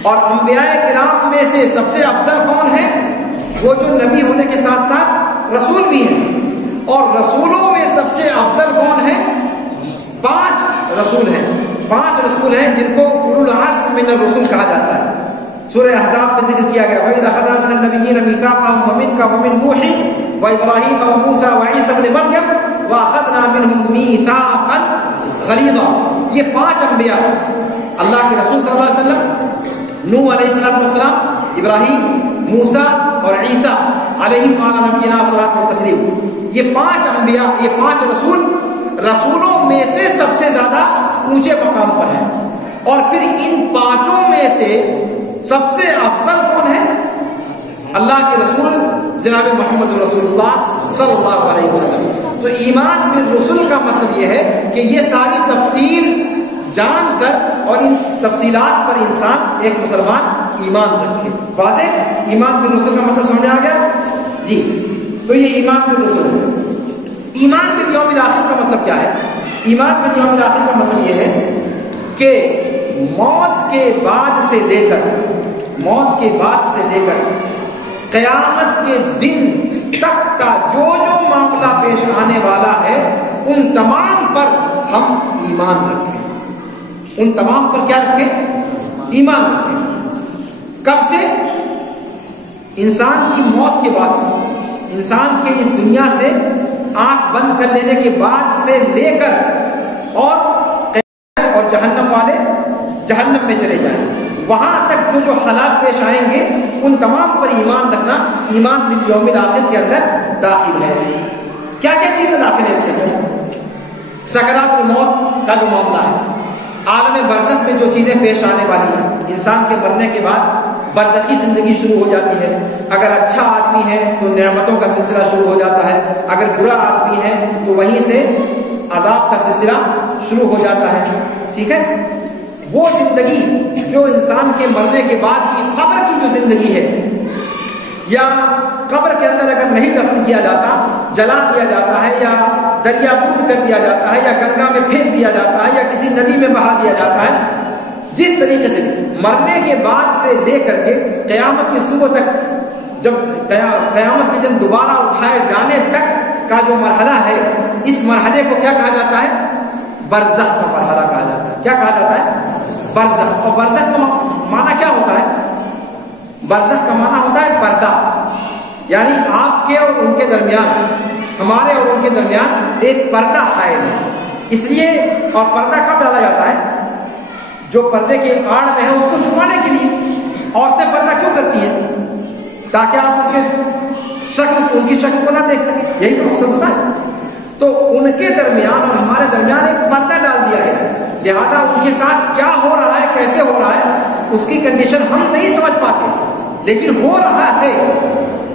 اور انبیاء کرام میں سے سب سے افضل کون ہے؟ وہ جو نبی ہونے کے ساتھ ساتھ رسول بھی ہیں، اور رسولوں میں سب سے افضل کون ہے؟ 5 رسول ہیں، 5 رسول ہیں جن کو اولو العزم من الرسل کہا جاتا ہے۔ سورہ احزاب میں ذکر کیا گیا وَإِذْ أَخَذْنَا مِنَ النَّبِيِّينَ مِيثَاقَهُمْ وَمِنْكَ وَمِنْ نُوحٍ وَإِبْرَاهِيمَ وَمُوسَى وَعِيسَى ابْنِ مَرْيَمَ وَأَخَذْنَا مِنْهُمْ مِيثَاقًا غَلِيظًا۔ یہ 5 انبیاء اللہ کے رسول صلی اللہ علیہ وسلم، نوح علیہ السلام، ابراہیم، موسیٰ اور عیسیٰ علیہ نبینا الصلاۃ والتسلیم، یہ 5 انبیاء، یہ 5 رسولوں میں سے سب سے زیادہ اونچے مقام پر ہیں۔ اور پھر ان 5 میں سے سب سے افضل کون ہے؟ اللہ کے رسول جناب محمد رسول اللہ صلی اللہ علیہ وسلم۔ تو ایمان بالرسل کا مطلب یہ ہے کہ یہ ساری تفصیل جان کر اور ان تفصیلات پر انسان ایک مسلمان ایمان رکھے۔ واضح؟ ایمان بالرسل کا مطلب سمجھ آ گیا؟ جی، تو یہ ایمان بالرسل ہے۔ ایمان بالیوم الاخر کا مطلب کیا ہے؟ ایمان بالیوم الآخر کا مطلب یہ ہے کہ موت کے بعد سے لے کر قیامت کے دن تک کا جو معاملہ پیش آنے والا ہے ان تمام پر ہم ایمان رکھیں. ان تمام پر کیا رکھیں؟ ایمان رکھیں. کب سے؟ انسان کی موت کے بعد سے، انسان کے اس دنیا سے آنکھ بند کر لینے کے بعد سے لے کر اور جہنم والے جہنم میں چلے جائیں، وہاں تک جو حالات پیش آئیں گے ان تمام پر ایمان رکھنا ایمان بالیوم الآخر کے اندر داخل ہے. کیا کیا چیزیں داخل ہے اس کے اندر؟ سکرات الموت کا جو معاملہ ہے، عالم برزخ میں جو چیزیں پیش آنے والی ہیں، انسان کے مرنے کے بعد برزخی زندگی شروع ہو جاتی ہے. اگر اچھا آدمی ہے تو نعمتوں کا سلسلہ شروع ہو جاتا ہے، اگر برا آدمی ہے تو وہیں سے عذاب کا سلسلہ شروع ہو جاتا ہے. ٹھیک ہے؟ وہ زندگی جو انسان کے مرنے کے بعد کی قبر کی جو زندگی ہے، یا قبر کے اندر اگر نہیں دفن کیا جاتا، جلا دیا جاتا ہے یا دریا بدھ کر دیا جاتا ہے یا گنگا میں پھینک دیا جاتا ہے یا کسی ندی میں بہا دیا جاتا ہے، جس طریقے سے مرنے کے بعد سے لے کر کے قیامت کی صبح تک، جب قیامت کے دن دوبارہ اٹھائے جانے تک کا جو مرحلہ ہے، اس مرحلے کو کیا کہا جاتا ہے؟ برزخ کا مرحلہ کہا جاتا ہے. کیا کہا جاتا ہے؟ برزخ. اور برزخ کا معنی کیا ہوتا ہے؟ برزخ کا معنی ہوتا ہے پردہ، یعنی آپ کے اور ان کے درمیان، ہمارے اور ان کے درمیان ایک پردہ حائل ہے. اس لیے، اور پردہ کب ڈالا جاتا ہے؟ جو پردے کے آڑ میں ہے اس کو چھپانے کے لیے. عورتیں پردہ کیوں کرتی ہیں؟ تاکہ آپ ان کی شکل کو نہ دیکھ سکیں. یہی تو مقصد ہوتا ہے. تو ان کے درمیان اور ہمارے درمیان ایک پردہ ڈال دیا گیا ہے. لہذا ان کے ساتھ کیا ہو رہا ہے، کیسے ہو رہا ہے، اس کی کنڈیشن ہم نہیں سمجھ پاتے، لیکن ہو رہا ہے.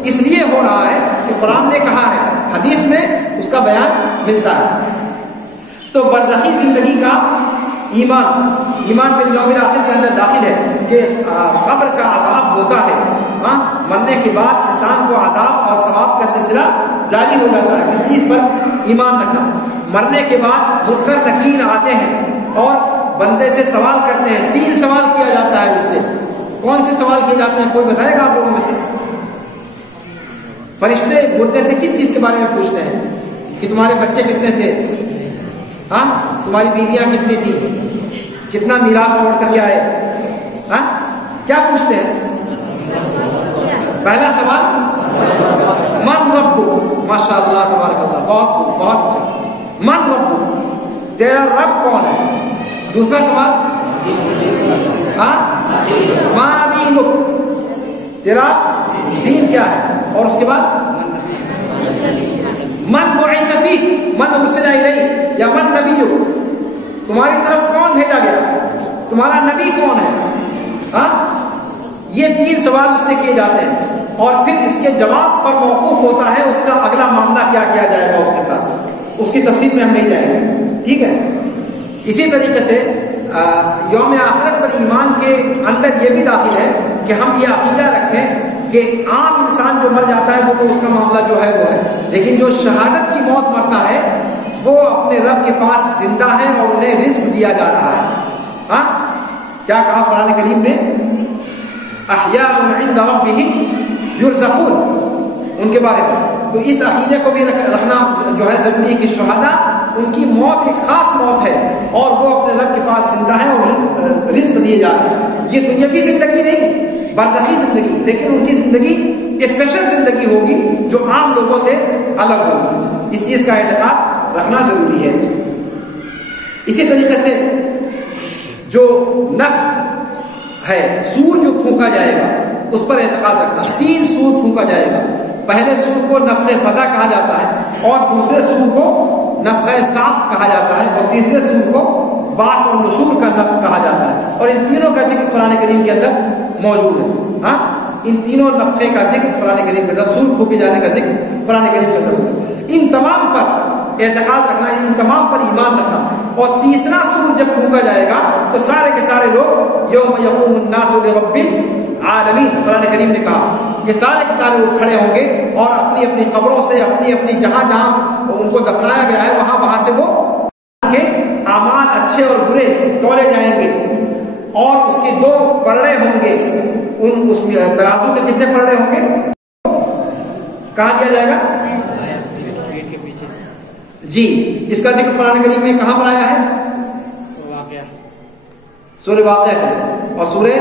اس لیے ہو رہا ہے کہ قرآن نے کہا ہے، حدیث میں اس کا بیان ملتا ہے. تو برزخی زندگی کا ایمان بالیوم الآخر کے اندر داخل ہے کہ قبر کا عذاب ہوتا ہے. مرنے کے بعد انسان کو عذاب اور ثواب کا سلسلہ جاری ہو جاتا ہے. اس چیز پر ایمان رکھنا. مرنے کے بعد منکر نکیر آتے ہیں اور بندے سے سوال کرتے ہیں. 3 سوال کیا جاتا ہے اس سے. کون سے سوال کیے جاتے ہیں؟ کوئی بتائے گا آپ لوگوں میں سے؟ فرشتے مردے سے کس چیز کے بارے میں پوچھتے ہیں؟ کہ تمہارے بچے کتنے تھے؟ تمہاری بیویاں کتنی تھی؟ کتنا میراث چھوڑ کر کے آئے؟ کیا پوچھتے ہیں؟ پہلا سوال من ربک. ماشاء اللہ تبارک اللہ، بہت اچھا. من ربک، تیرا رب کون ہے؟ دوسرا سوال ما دینک، تیرا دین کیا ہے؟ اور اس کے بعد من بعث فیک، من ارسل الیک، یا من نبیک، تمہاری طرف کون بھیجا گیا، تمہارا نبی کون ہے؟ یہ 3 سوال اس سے کیے جاتے ہیں. اور پھر اس کے جواب پر موقوف ہوتا ہے اس کا اگلا معاملہ کیا کیا جائے گا اس کے ساتھ. اس کی تفصیل میں ہم نہیں جائیں گے. ٹھیک ہے؟ اسی طریقے سے یوم آخرت پر ایمان کے اندر یہ بھی داخل ہے کہ ہم یہ عقیدہ رکھیں کہ عام انسان جو مر جاتا ہے وہ تو اس کا معاملہ جو ہے وہ ہے، لیکن جو شہادت کی موت مرتا ہے وہ اپنے رب کے پاس زندہ ہے اور انہیں رزق دیا جا رہا ہے. کیا کہا قرآن کریم میں؟ احیاء عند ربهم یرزقون، ان کے بارے میں. تو اس عقیدے کو بھی رکھنا جو ہے ضروری ہے کہ شہداء ان کی موت ایک خاص موت ہے اور وہ اپنے رب کے پاس زندہ ہے اور رزق دیے جا رہے ہیں. یہ دنیاوی زندگی نہیں، برزخی زندگی، لیکن ان کی زندگی اسپیشل زندگی ہوگی جو عام لوگوں سے الگ ہوگی. اس چیز کا اعتقاد رکھنا ضروری ہے. اسی طریقے سے جو نفخ ہے، سور جو پھونکا جائے گا اس پر اعتقاد رکھنا. 3 سور پھونکا جائے گا. پہلے سور کو نفخ فضا کہا جاتا ہے اور دوسرے سور کو نفخ صاف کہا جاتا ہے اور تیسرے سور کو بعث اور نشور کا نفخ کہا جاتا ہے. اور ان تینوں کا ذکر قرآن کریم کے اندر موجود ہے. ان تینوں نفخے کا ذکر قرآن کریم کے اندر، سور پھونکے جانے کا ذکر قرآن کریم کے اندر. ان تمام پر اعتقاد رکھنا، ان تمام پر ایمان رکھنا. اور تیسرا سور جب پھونکا جائے گا تو سارے کے سارے لوگ یوم یقوم الناس لرب العالمین، قرآن کریم نے کہا کہ سارے کے سارے لوگ کھڑے ہوں گے اور اپنی اپنی قبروں سے، اپنی اپنی جہاں جہاں ان کو دفنایا گیا ہے وہاں سے وہ کے اچھے اور برے تولے جائیں گے، اور اس کے 2 پلڑے ہوں گے، اس ترازو کے کتنے پلڑے ہوں گے؟ کہاں دیا جائے گا؟ جی، اس کا ذکر قرآن کریم میں کہاں پر آیا ہے؟ سورہ واقعہ کے اندر، اور سورہ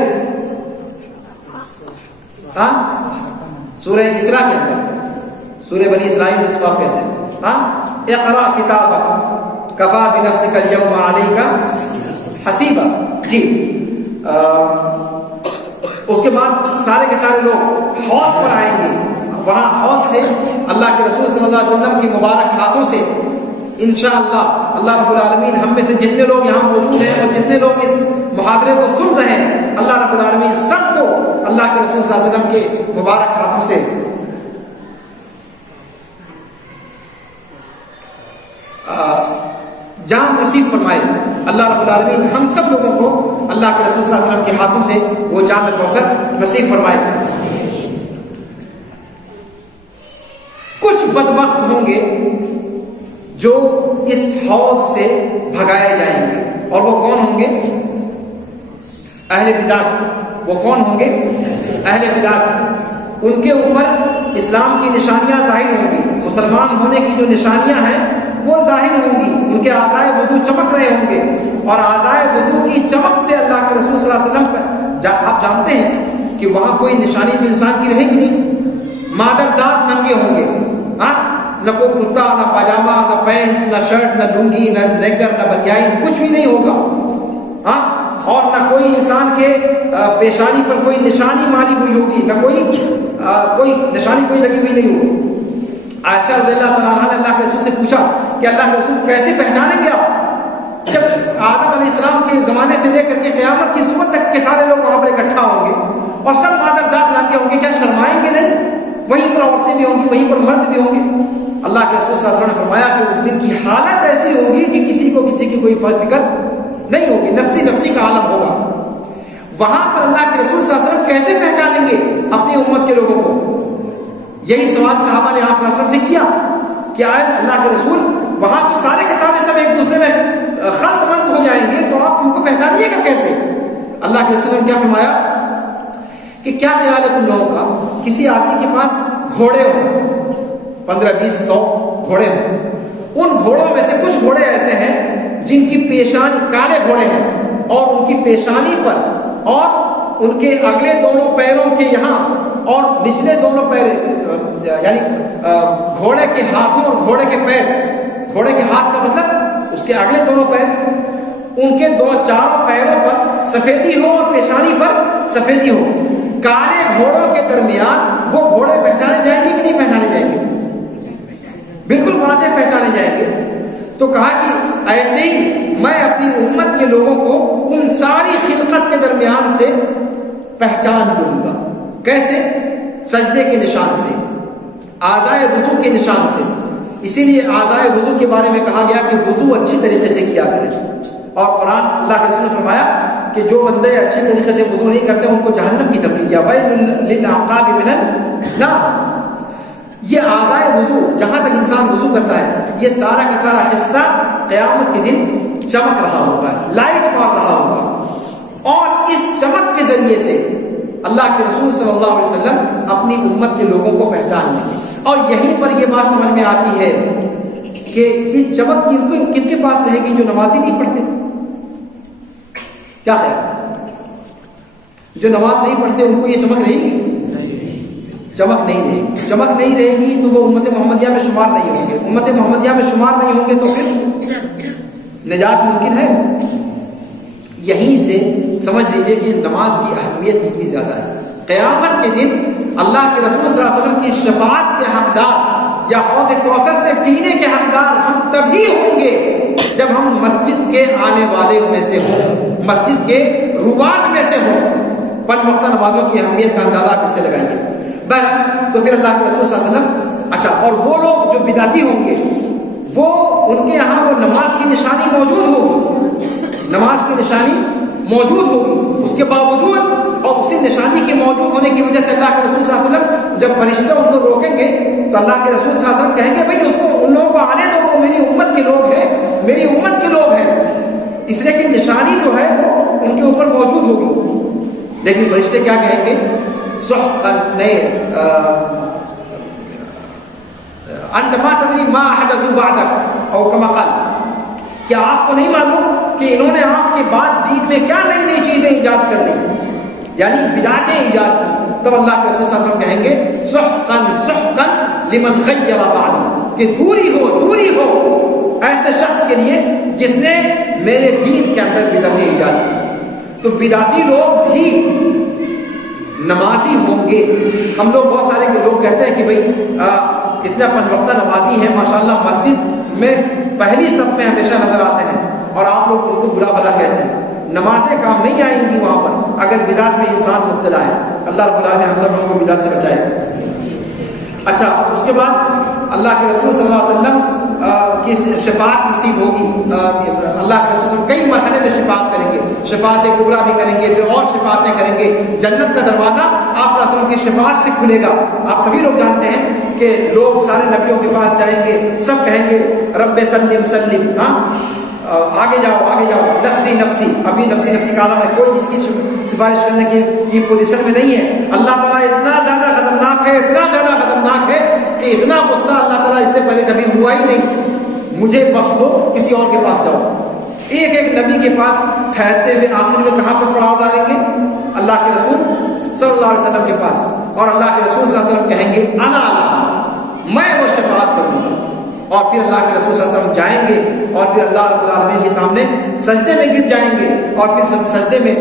اسراء کے اندر، سورہ بنی اسرائیل جس کو آپ کہتے ہیں، اقرأ کتابک کفا بنفسک اليوم علیک حسیبا۔ جی، اس کے بعد سارے کے سارے لوگ حوض پر آئیں گے، وہاں حوض سے اللہ کے رسول صلی اللہ علیہ وسلم کی مبارک ہاتھوں سے انشاءاللہ اللہ رب العالمین ہم میں سے جتنے لوگ یہاں موجود ہیں اور جتنے لوگ اس محاضرے کو سن رہے ہیں، اللہ رب العالمین سب کو اللہ کے رسول صلی اللہ علیہ وسلم کے مبارک ہاتھوں سے جام نصیب فرمائے۔ اللہ رب العالمین ہم سب لوگوں کو اللہ کے رسول صلی اللہ علیہ وسلم کے ہاتھوں سے وہ جام کوثر نصیب فرمائے۔ کچھ بدبخت ہوں گے جو اس حوض سے بھگائے جائیں گے، اور وہ کون ہوں گے؟ اہل بدعت۔ وہ کون ہوں گے؟ اہل بدعت۔ ان کے اوپر اسلام کی نشانیاں ظاہر ہوں گی، مسلمان ہونے کی جو نشانیاں ہیں وہ ظاہر ہوں گی، ان کے اعضائے وضو چمک رہے ہوں گے، اور اعضائے وضو کی چمک سے اللہ کے رسول صلی اللہ علیہ وسلم آپ جانتے ہیں کہ وہاں کوئی نشانی تو انسان کی رہے گی نہیں، مادر ذات ننگے ہوں گے، نہ کوئی کرتا، نہ پاجامہ، نہ پینٹ، نہ شرٹ، نہ لنگی، نہ نیکر، نہ بنیائی، کچھ بھی نہیں ہوگا، اور نہ کوئی انسان کے پیشانی پر کوئی نشانی ماری ہوئی ہوگی، نہ کوئی نشانی کوئی لگی ہوئی نہیں ہوگی۔ عائشہ رضی اللہ تعالیٰ عنہ نے اللہ کے رسول سے پوچھا کہ اللہ کے رسول کیسے پہچانیں گے آپ؟ جب آدم علیہ السلام کے زمانے سے لے کر کے قیامت کی صبح تک کے سارے لوگ وہاں پر اکٹھا ہوں گے اور سب مادر ذات ننگے ہوں گے، کیا شرمائیں گے نہیں؟ وہیں پر عورتیں بھی ہوں گی، وہیں پر مرد بھی ہوں گے۔ اللہ کے رسول صلی اللہ علیہ وسلم نے فرمایا کہ اس دن کی حالت ایسی ہوگی کہ کسی کو کسی کی کوئی فکر نہیں ہوگی، نفسی نفسی کا عالم ہوگا۔ وہاں پر اللہ کے رسول صلی اللہ علیہ وسلم کیسے پہچانیں گے اپنی امت کے لوگوں کو؟ یہی سوال صحابہ نے آپ صلی اللہ علیہ وسلم سے کیا کہ آئے اللہ کے رسول، وہاں تو سارے کے سارے سب ایک دوسرے میں خلط ملط ہو جائیں گے، تو آپ ان کو پہچانیے گا کیسے؟ اللہ کے رسول نے کیا فرمایا کہ کیا خیال ہے تم لوگوں کا، کسی آدمی کے پاس گھوڑے ہوں، 15-20-100 گھوڑے ہوں، ان گھوڑوں میں سے کچھ گھوڑے ایسے ہیں جن کی پیشانی، کالے گھوڑے ہیں، اور ان کی پیشانی پر اور ان کے اگلے دونوں پیروں کے یہاں اور نچلے دونوں پیر، یعنی گھوڑے کے ہاتھوں اور گھوڑے کے پیر، گھوڑے کے ہاتھ کا مطلب اس کے اگلے دونوں پیر، ان کے چاروں پیروں پر سفیدی ہو اور پیشانی پر سفیدی ہو۔ کالے گھوڑوں کے درمیان وہ گھوڑے پہچانے جائیں گے کہ نہیں پہچانے جائیں گے؟ بالکل واضح پہچانے جائیں گے۔ تو کہا کہ ایسے ہی میں اپنی امت کے لوگوں کو ان ساری خلقت کے درمیان سے پہچان دوں گا۔ کیسے؟ سجدے کے نشان سے، اعضائے وضو کے نشان سے۔ اسی لیے اعضائے وضو کے بارے میں کہا گیا کہ وضو اچھی طریقے سے کیا کرے، اور قرآن اللہ کے رسول نے فرمایا کہ جو بندے اچھی طریقے سے وضو نہیں کرتے ان کو جہنم کی تمکین دیا، ویل للعقاب من النار۔ یہ اعضائے وضو، جہاں تک انسان وضو کرتا ہے، یہ سارا کا سارا حصہ قیامت کے دن چمک رہا ہوگا، لائٹ مار رہا ہوگا، اور اس چمک کے ذریعے سے اللہ کے رسول صلی اللہ علیہ وسلم اپنی امت کے لوگوں کو پہچان لیں گے۔ اور یہیں پر یہ بات سمجھ میں آتی ہے کہ یہ چمک کن کے پاس رہے گی؟ جو نماز ہی نہیں پڑھتے۔ کیا خیال؟ جو نماز نہیں پڑھتے ان کو یہ چمک رہے گی؟ چمک نہیں رہے گی۔ چمک نہیں رہے گی تو وہ امت محمدیہ میں شمار نہیں ہوں گے، امت محمدیہ میں شمار نہیں ہوں گے تو پھر نجات ممکن ہے؟ یہیں سے سمجھ لیجئے کہ نماز کی اہمیت کتنی زیادہ ہے۔ قیامت کے دن اللہ کے رسول صلی اللہ علیہ وسلم کی شفاعت کے حقدار یا حوض کوثر سے پینے کے حقدار ہم تبھی ہوں گے جب ہم مسجد کے آنے والے میں سے ہوں، مسجد کے رواج میں سے ہوں۔ 5 وقتہ نمازوں کی اہمیت کا اندازہ آپ اس سے لگائیے۔ بس تو پھر اللہ کے رسول صلی اللہ علیہ وسلم، اچھا، اور وہ لوگ جو بدعتی ہوں گے، وہ ان کے یہاں وہ نماز کی نشانی موجود ہوگی، نماز کی نشانی موجود ہوگی، اس کے باوجود اور اسی نشانی کے موجود ہونے کی وجہ سے اللہ کے رسول صلی اللہ علیہ وسلم جب فرشتے ان کو روکیں گے تو اللہ کے رسول صلی اللہ علیہ وسلم کہیں گے بھائی اس کو، ان لوگوں کو آنے دو، وہ میری امت کے لوگ ہیں، میری امت کے لوگ ہیں، اس لیے لیکن فرشتے کیا کہیں گے؟ سحقا نہیں انت ما تدری ما احدثوا بعدک او کما قال، کیا آپ کو نہیں معلوم کہ انہوں نے آپ کے بعد دین میں کیا نئی نئی چیزیں ایجاد کر لی، یعنی بدعتیں ایجاد کی. تب اللہ کے رسول صلی اللہ علیہ وسلم کہیں گے سحقا سحقا لمن غیر بعد، کہ دوری ہو ایسے شخص کے لیے جس نے میرے دین کے اندر بدعتیں ایجاد کی. تو بدعتی لوگ بھی نمازی ہوں گے. ہم لوگ بہت سارے لوگ کہتے ہیں کہ بھئی اتنا پنج وقتہ نمازی ہیں ماشاءاللہ، مسجد میں پہلی صف میں ہمیشہ نظر آتے ہیں، اور آپ لوگ ان کو برا بھلا کہتے ہیں. نمازیں کام نہیں آئیں گی وہاں پر اگر بدعت میں انسان مبتلا ہے. اللہ رب العالمین ہم سب لوگوں کو بدعت سے بچائے. اچھا، اس کے بعد اللہ کے رسول صلی اللہ علیہ وسلم کی شفاعت نصیب ہوگی. اللہ کے رسول کئی مرحلے میں شفاعت کریں گے، شفاعت کبریٰ بھی کریں گے، پھر اور شفاعتیں کریں گے. جنت کا دروازہ آپ صلی اللہ علیہ وسلم کی شفاعت سے کھلے گا. آپ سبھی لوگ جانتے ہیں کہ لوگ سارے نبیوں کے پاس جائیں گے، سب کہیں گے رب سلم سلم، ہاں آگے جاؤ نفسی نفسی. ابھی نفسی کا عالم ہے، کوئی جس کی سفارش کرنے کی پوزیشن میں نہیں ہے. اللہ تعالیٰ اتنا زیادہ خطرناک ہے کہ اتنا غصہ اللہ تعالیٰ اس سے پہلے کبھی ہوا ہی نہیں. مجھے بخش دو، کسی اور کے پاس جاؤ. ایک نبی کے پاس ٹھہرتے ہوئے آخر میں کہاں پر پڑاؤ ڈالیں گے؟ اللہ کے رسول صلی اللہ علیہ وسلم کے پاس. اور اللہ کے رسول صلی اللہ علیہ وسلم کہیں گے انا علی، میں وہ شفاعت کروں گا. اور پھر اللہ کے رسول صلی اللہ علیہ وسلم جائیں گے اور پھر اللہ رب العالمین کے سامنے سجدے میں گر جائیں گے، اور پھر سجدے میں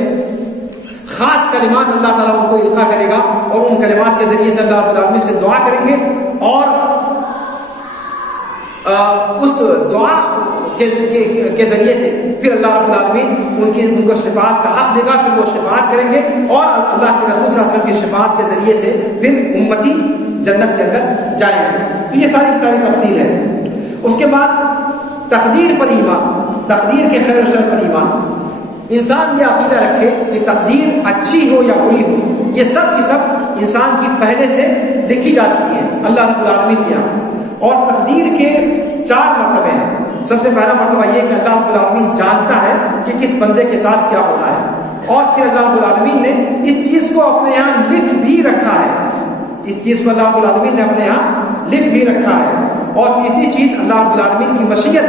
خاص کلمات اللہ تعالیٰ ان کو القا کرے گا، اور ان کلمات کے ذریعے سے اللہ رب العالمین سے دعا کریں گے. اور اس دعا کے ذریعے سے پھر اللہ رب العالمین ان کو شفاعت کا حق دے گا. پھر وہ شفاعت کریں گے، اور اللہ کے رسول صلی اللہ علیہ وسلم کی شفاعت کے ذریعے سے پھر امتی جنت کے اندر جائیں گے. تو یہ ساری کی ساری تفصیل ہے. اس کے بعد تقدیر پر ایمان، تقدیر کے خیر و شر پر ایمان. انسان یہ عقیدہ رکھے کہ تقدیر اچھی ہو یا بری ہو، یہ سب کی سب انسان کی پہلے سے لکھی جا چکی ہے اللہ رب العالمین کے یہاں. اور تقدیر کے 4 مرتبے ہیں. سب سے پہلا مرتبہ یہ کہ اللہ رب العالمین جانتا ہے کہ کس بندے کے ساتھ کیا ہوتا ہے، اور پھر اللہ رب العالمین نے اس چیز کو اپنے یہاں لکھ بھی رکھا ہے. اس چیز کو اللہ رب العالمین نے اپنے یہاں لکھ بھی رکھا ہے. اور تیسری چیز اللہ رب العالمین کی مشیت،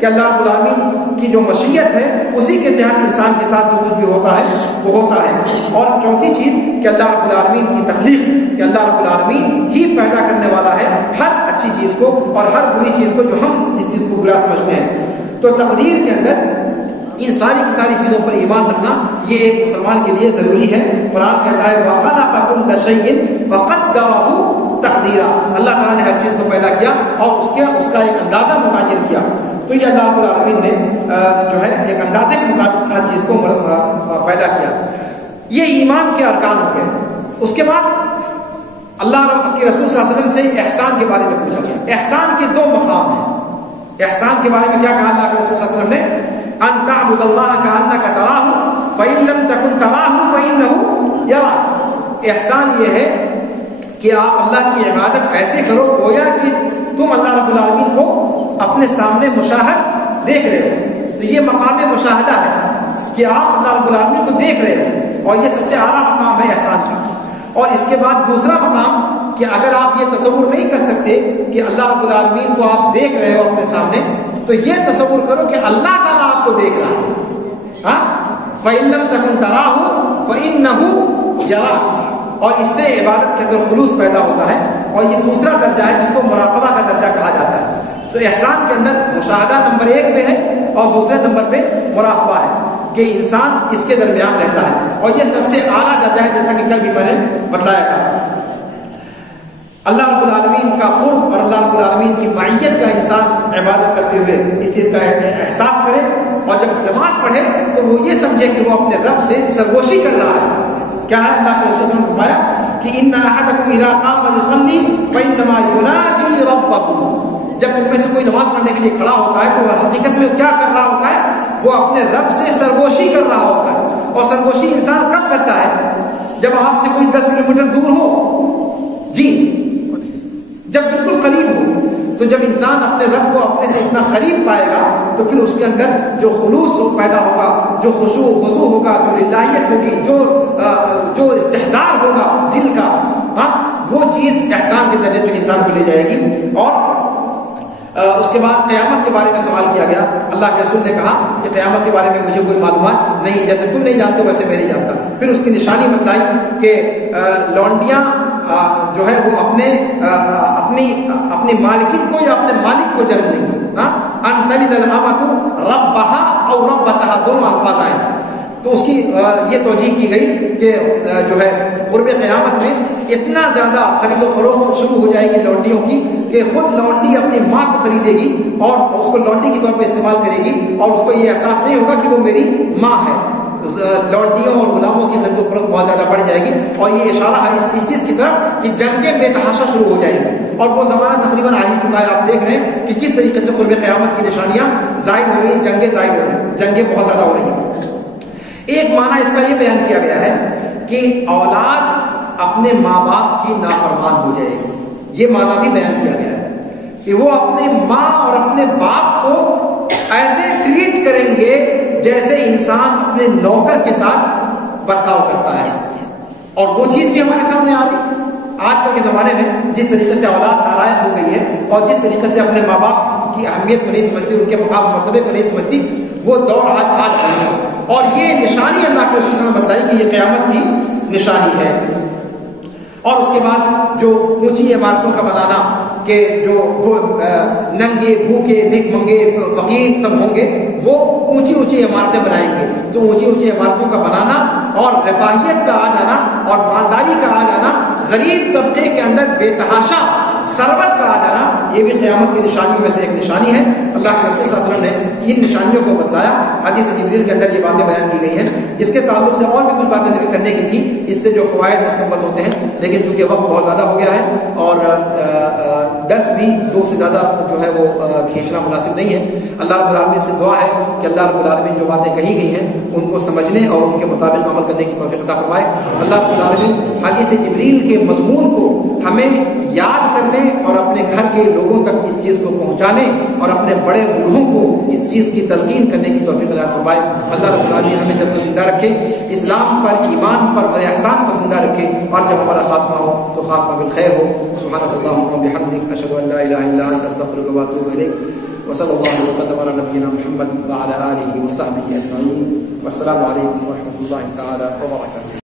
کہ اللہ رب العالمین کی جو مشیت ہے اسی کے تحت انسان کے ساتھ جو کچھ بھی ہوتا ہے وہ ہوتا ہے. اور چوتھی چیز کہ اللہ رب العالمین کی تخلیق، کہ اللہ رب العالمین ہی پیدا کرنے والا ہے ہر اچھی چیز کو اور ہر بری چیز کو جو ہم جس چیز کو برا سمجھتے ہیں. تو تقدیر کے اندر ان ساری کی ساری چیزوں پر ایمان رکھنا یہ ایک مسلمان کے لیے ضروری ہے. قرآن کہتا ہے وَخَلَقَ كُلَّ شَيْءٍ فَقَدَّرَهُ تَقْدِيرًا، اللہ تعالیٰ نے ہر چیز کو پیدا کیا اور اس کا ایک اندازہ متعین کیا. تو یہ اللہ رب العالمین نے جو ہے ایک اندازے کے مطابق ہر چیز کو پیدا کیا. یہ ایمان کے ارکان ہو گئے. اس کے بعد اللہ کے رسول صلی اللہ علیہ وسلم سے احسان کے بارے میں پوچھا گیا. احسان کے 2 مقام ہیں. احسان کے بارے میں کیا کہا اللہ کے رسول صلی اللہ علیہ وسلم نے؟ ان تعبد اللہ کأنک تراہ فإن لم تکن تراہ فإنہ یراک. احسان یہ ہے کہ آپ اللہ کی عبادت ایسے کرو گویا کہ تم اللہ رب العالمین کو اپنے سامنے مشاہد دیکھ رہے ہو. تو یہ مقام مشاہدہ ہے کہ آپ اللہ رب العالمین کو دیکھ رہے ہو، اور یہ سب سے اعلیٰ مقام ہے احسان کا. اور اس کے بعد دوسرا مقام کہ اگر آپ یہ تصور نہیں کر سکتے کہ اللہ رب العالمین کو آپ دیکھ رہے ہو اپنے سامنے، تو یہ تصور کرو کہ اللہ تعالیٰ آپ کو دیکھ رہا ہے. ہاں فَإِن لَمْ تَكُنْ تَرَاهُ فَإِنَّهُ يَرَاكَ. اور اس سے عبادت کے اندر خلوص پیدا ہوتا ہے، اور یہ دوسرا درجہ ہے جس کو مراقبہ کا درجہ کہا جاتا ہے. تو احسان کے اندر مشاہدہ نمبر 1 پہ ہے اور دوسرے نمبر پہ مراقبہ ہے کہ انسان اس کے درمیان رہتا ہے، اور یہ سب سے اعلیٰ درجہ ہے جیسا کہ کل بھی میں نے بتلایا تھا. اللہ رب العالمین کا قرب اور اللہ رب العالمین کی معیت کا انسان عبادت کرتے ہوئے اس چیز کا احساس کرے، اور جب نماز پڑھے تو وہ یہ سمجھے کہ وہ اپنے رب سے سرگوشی کر رہا ہے. کیا ہے اللہ کے رسول نے فرمایا کہ ان احدکم اذا قام یصلی فانما یناجی ربہ. جب تم میں سے کوئی نماز پڑھنے کے لیے کھڑا ہوتا ہے تو وہ حقیقت میں کیا کر رہا ہوتا ہے؟ وہ اپنے رب سے سرگوشی کر رہا ہوتا ہے. اور سرگوشی انسان کب کرتا ہے؟ جب آپ سے کوئی 10 کلومیٹر دور ہو، جی جب بالکل قریب ہو تو جب انسان اپنے رب کو اپنے سے اتنا قریب پائے گا تو پھر اس کے اندر جو خلوص پیدا ہوگا، جو خشوع و خضوع ہوگا، جو للہیت ہوگی، جو استحضار ہوگا دل کا، وہ چیز احسان کے درجے تک انسان کو لے جائے گی۔ اور اس کے بعد قیامت کے بارے میں سوال کیا گیا۔ اللہ کے رسول نے کہا کہ قیامت کے بارے میں مجھے کوئی معلومات نہیں، جیسے تم نہیں جانتے ویسے میں نہیں جانتا۔ پھر اس کی نشانی بتلائی کہ لونڈیاں جو ہے وہ اپنی مالکن کو یا اپنے مالک کو جنم دیں گی۔ ان تلد الامۃ ربھا او ربتھا، دونوں الفاظ آئے۔ تو اس کی یہ توجیہ کی گئی کہ جو ہے قرب قیامت میں اتنا زیادہ خرید و فروخت شروع ہو جائے گی لونڈیوں کی کہ خود لونڈی اپنی ماں کو خریدے گی اور اس کو لونڈی کے طور پہ استعمال کرے گی، اور اس کو یہ احساس نہیں ہوگا کہ وہ میری ماں ہے۔ لونڈیوں اور غلاموں کی خرید و فروخت بہت زیادہ بڑھ جائے گی، اور یہ اشارہ ہے اس چیز کی طرف کہ جنگیں بے تحاشا شروع ہو جائیں گی، اور وہ زمانہ تقریباً آ ہی چکا ہے۔ آپ دیکھ رہے ہیں کہ کس طریقے سے قرب قیامت کی نشانیاں ظاہر ہو رہی ہیں، جنگیں ظاہر ہو رہی ہیں، جنگیں بہت زیادہ ہو رہی ہیں۔ ایک معنی اس کا یہ بیان کیا گیا ہے کہ اولاد اپنے ماں باپ کی نافرمان ہو جائے گی، یہ معنی بھی بیان کیا گیا ہے کہ وہ اپنے ماں اور اپنے باپ کو ایسے ٹریٹ کریں گے جیسے انسان اپنے نوکر کے ساتھ برتاؤ کرتا ہے۔ اور وہ چیز بھی ہمارے سامنے آ گئی آج کل کے زمانے میں، جس طریقے سے اولاد نالائق ہو گئی ہے اور جس طریقے سے اپنے ماں باپ کی اہمیت کو نہیں سمجھتی، ان کے مقام مرتبے کو نہیں سمجھتی، وہ دور آج ہے۔ اور یہ نشانی اللہ کے رسول صلی اللہ علیہ وسلم نے بتلائی کہ یہ قیامت کی نشانی ہے۔ اور اس کے بعد جو اونچی عمارتوں کا بنانا کہ جو ننگے بھوکے بھیک منگے فقیر سب ہوں گے وہ اونچی اونچی عمارتیں بنائیں گے، تو اونچی اونچی عمارتوں کا بنانا اور رفاہیت کا آ جانا اور مالداری کا آ جانا، غریب طبقے کے اندر بے تحاشا ثروت کا آ جانا، یہ بھی قیامت کی نشانیوں میں سے ایک نشانی ہے۔ اللہ کے رسول صلی اللہ علیہ وسلم نے ان نشانیوں کو بتلایا، حدیث جبریل کے اندر یہ باتیں بیان کی گئی ہیں۔ اس کے تعلق سے اور بھی کچھ باتیں ذکر کرنے کی تھی، اس سے جو فوائد مستنبط ہوتے ہیں، لیکن چونکہ وقت بہت زیادہ ہو گیا ہے اور درس بھی 2 سے زیادہ جو ہے وہ کھینچنا مناسب نہیں ہے۔ اللہ رب العالمین سے دعا ہے کہ اللہ رب العالمین جو باتیں کہی گئی ہیں ان کو سمجھنے اور ان کے مطابق عمل کرنے کی توفیق عطا فرمائے۔ اللہ رب العالمین حدیث جبریل کے مضمون کو ہمیں یاد کرنے اور اپنے گھر کے لوگوں تک اس چیز کو پہنچانے اور اپنے بڑے بوڑھوں کو اس چیز کی تلقین کرنے کی توفیق عطا فرمائے۔ اللہ رب العالمین ہمیں جب تک زندہ رکھے اسلام پر، ایمان پر اور احسان پر زندہ رکھے، اور جب ہمارا خاتمہ ہو تو خاتمہ بالخیر ہو۔ سبحانک اللہم و بحمدک، اشہد ان لا الہ الا انت، استغفرک و اتوب الیک، وصلی اللہ وسلم علی نبینا محمد وعلی آلہ وصحبہ اجمعین، والسلام علیکم ورحمۃ اللہ تعالی وبرکاتہ۔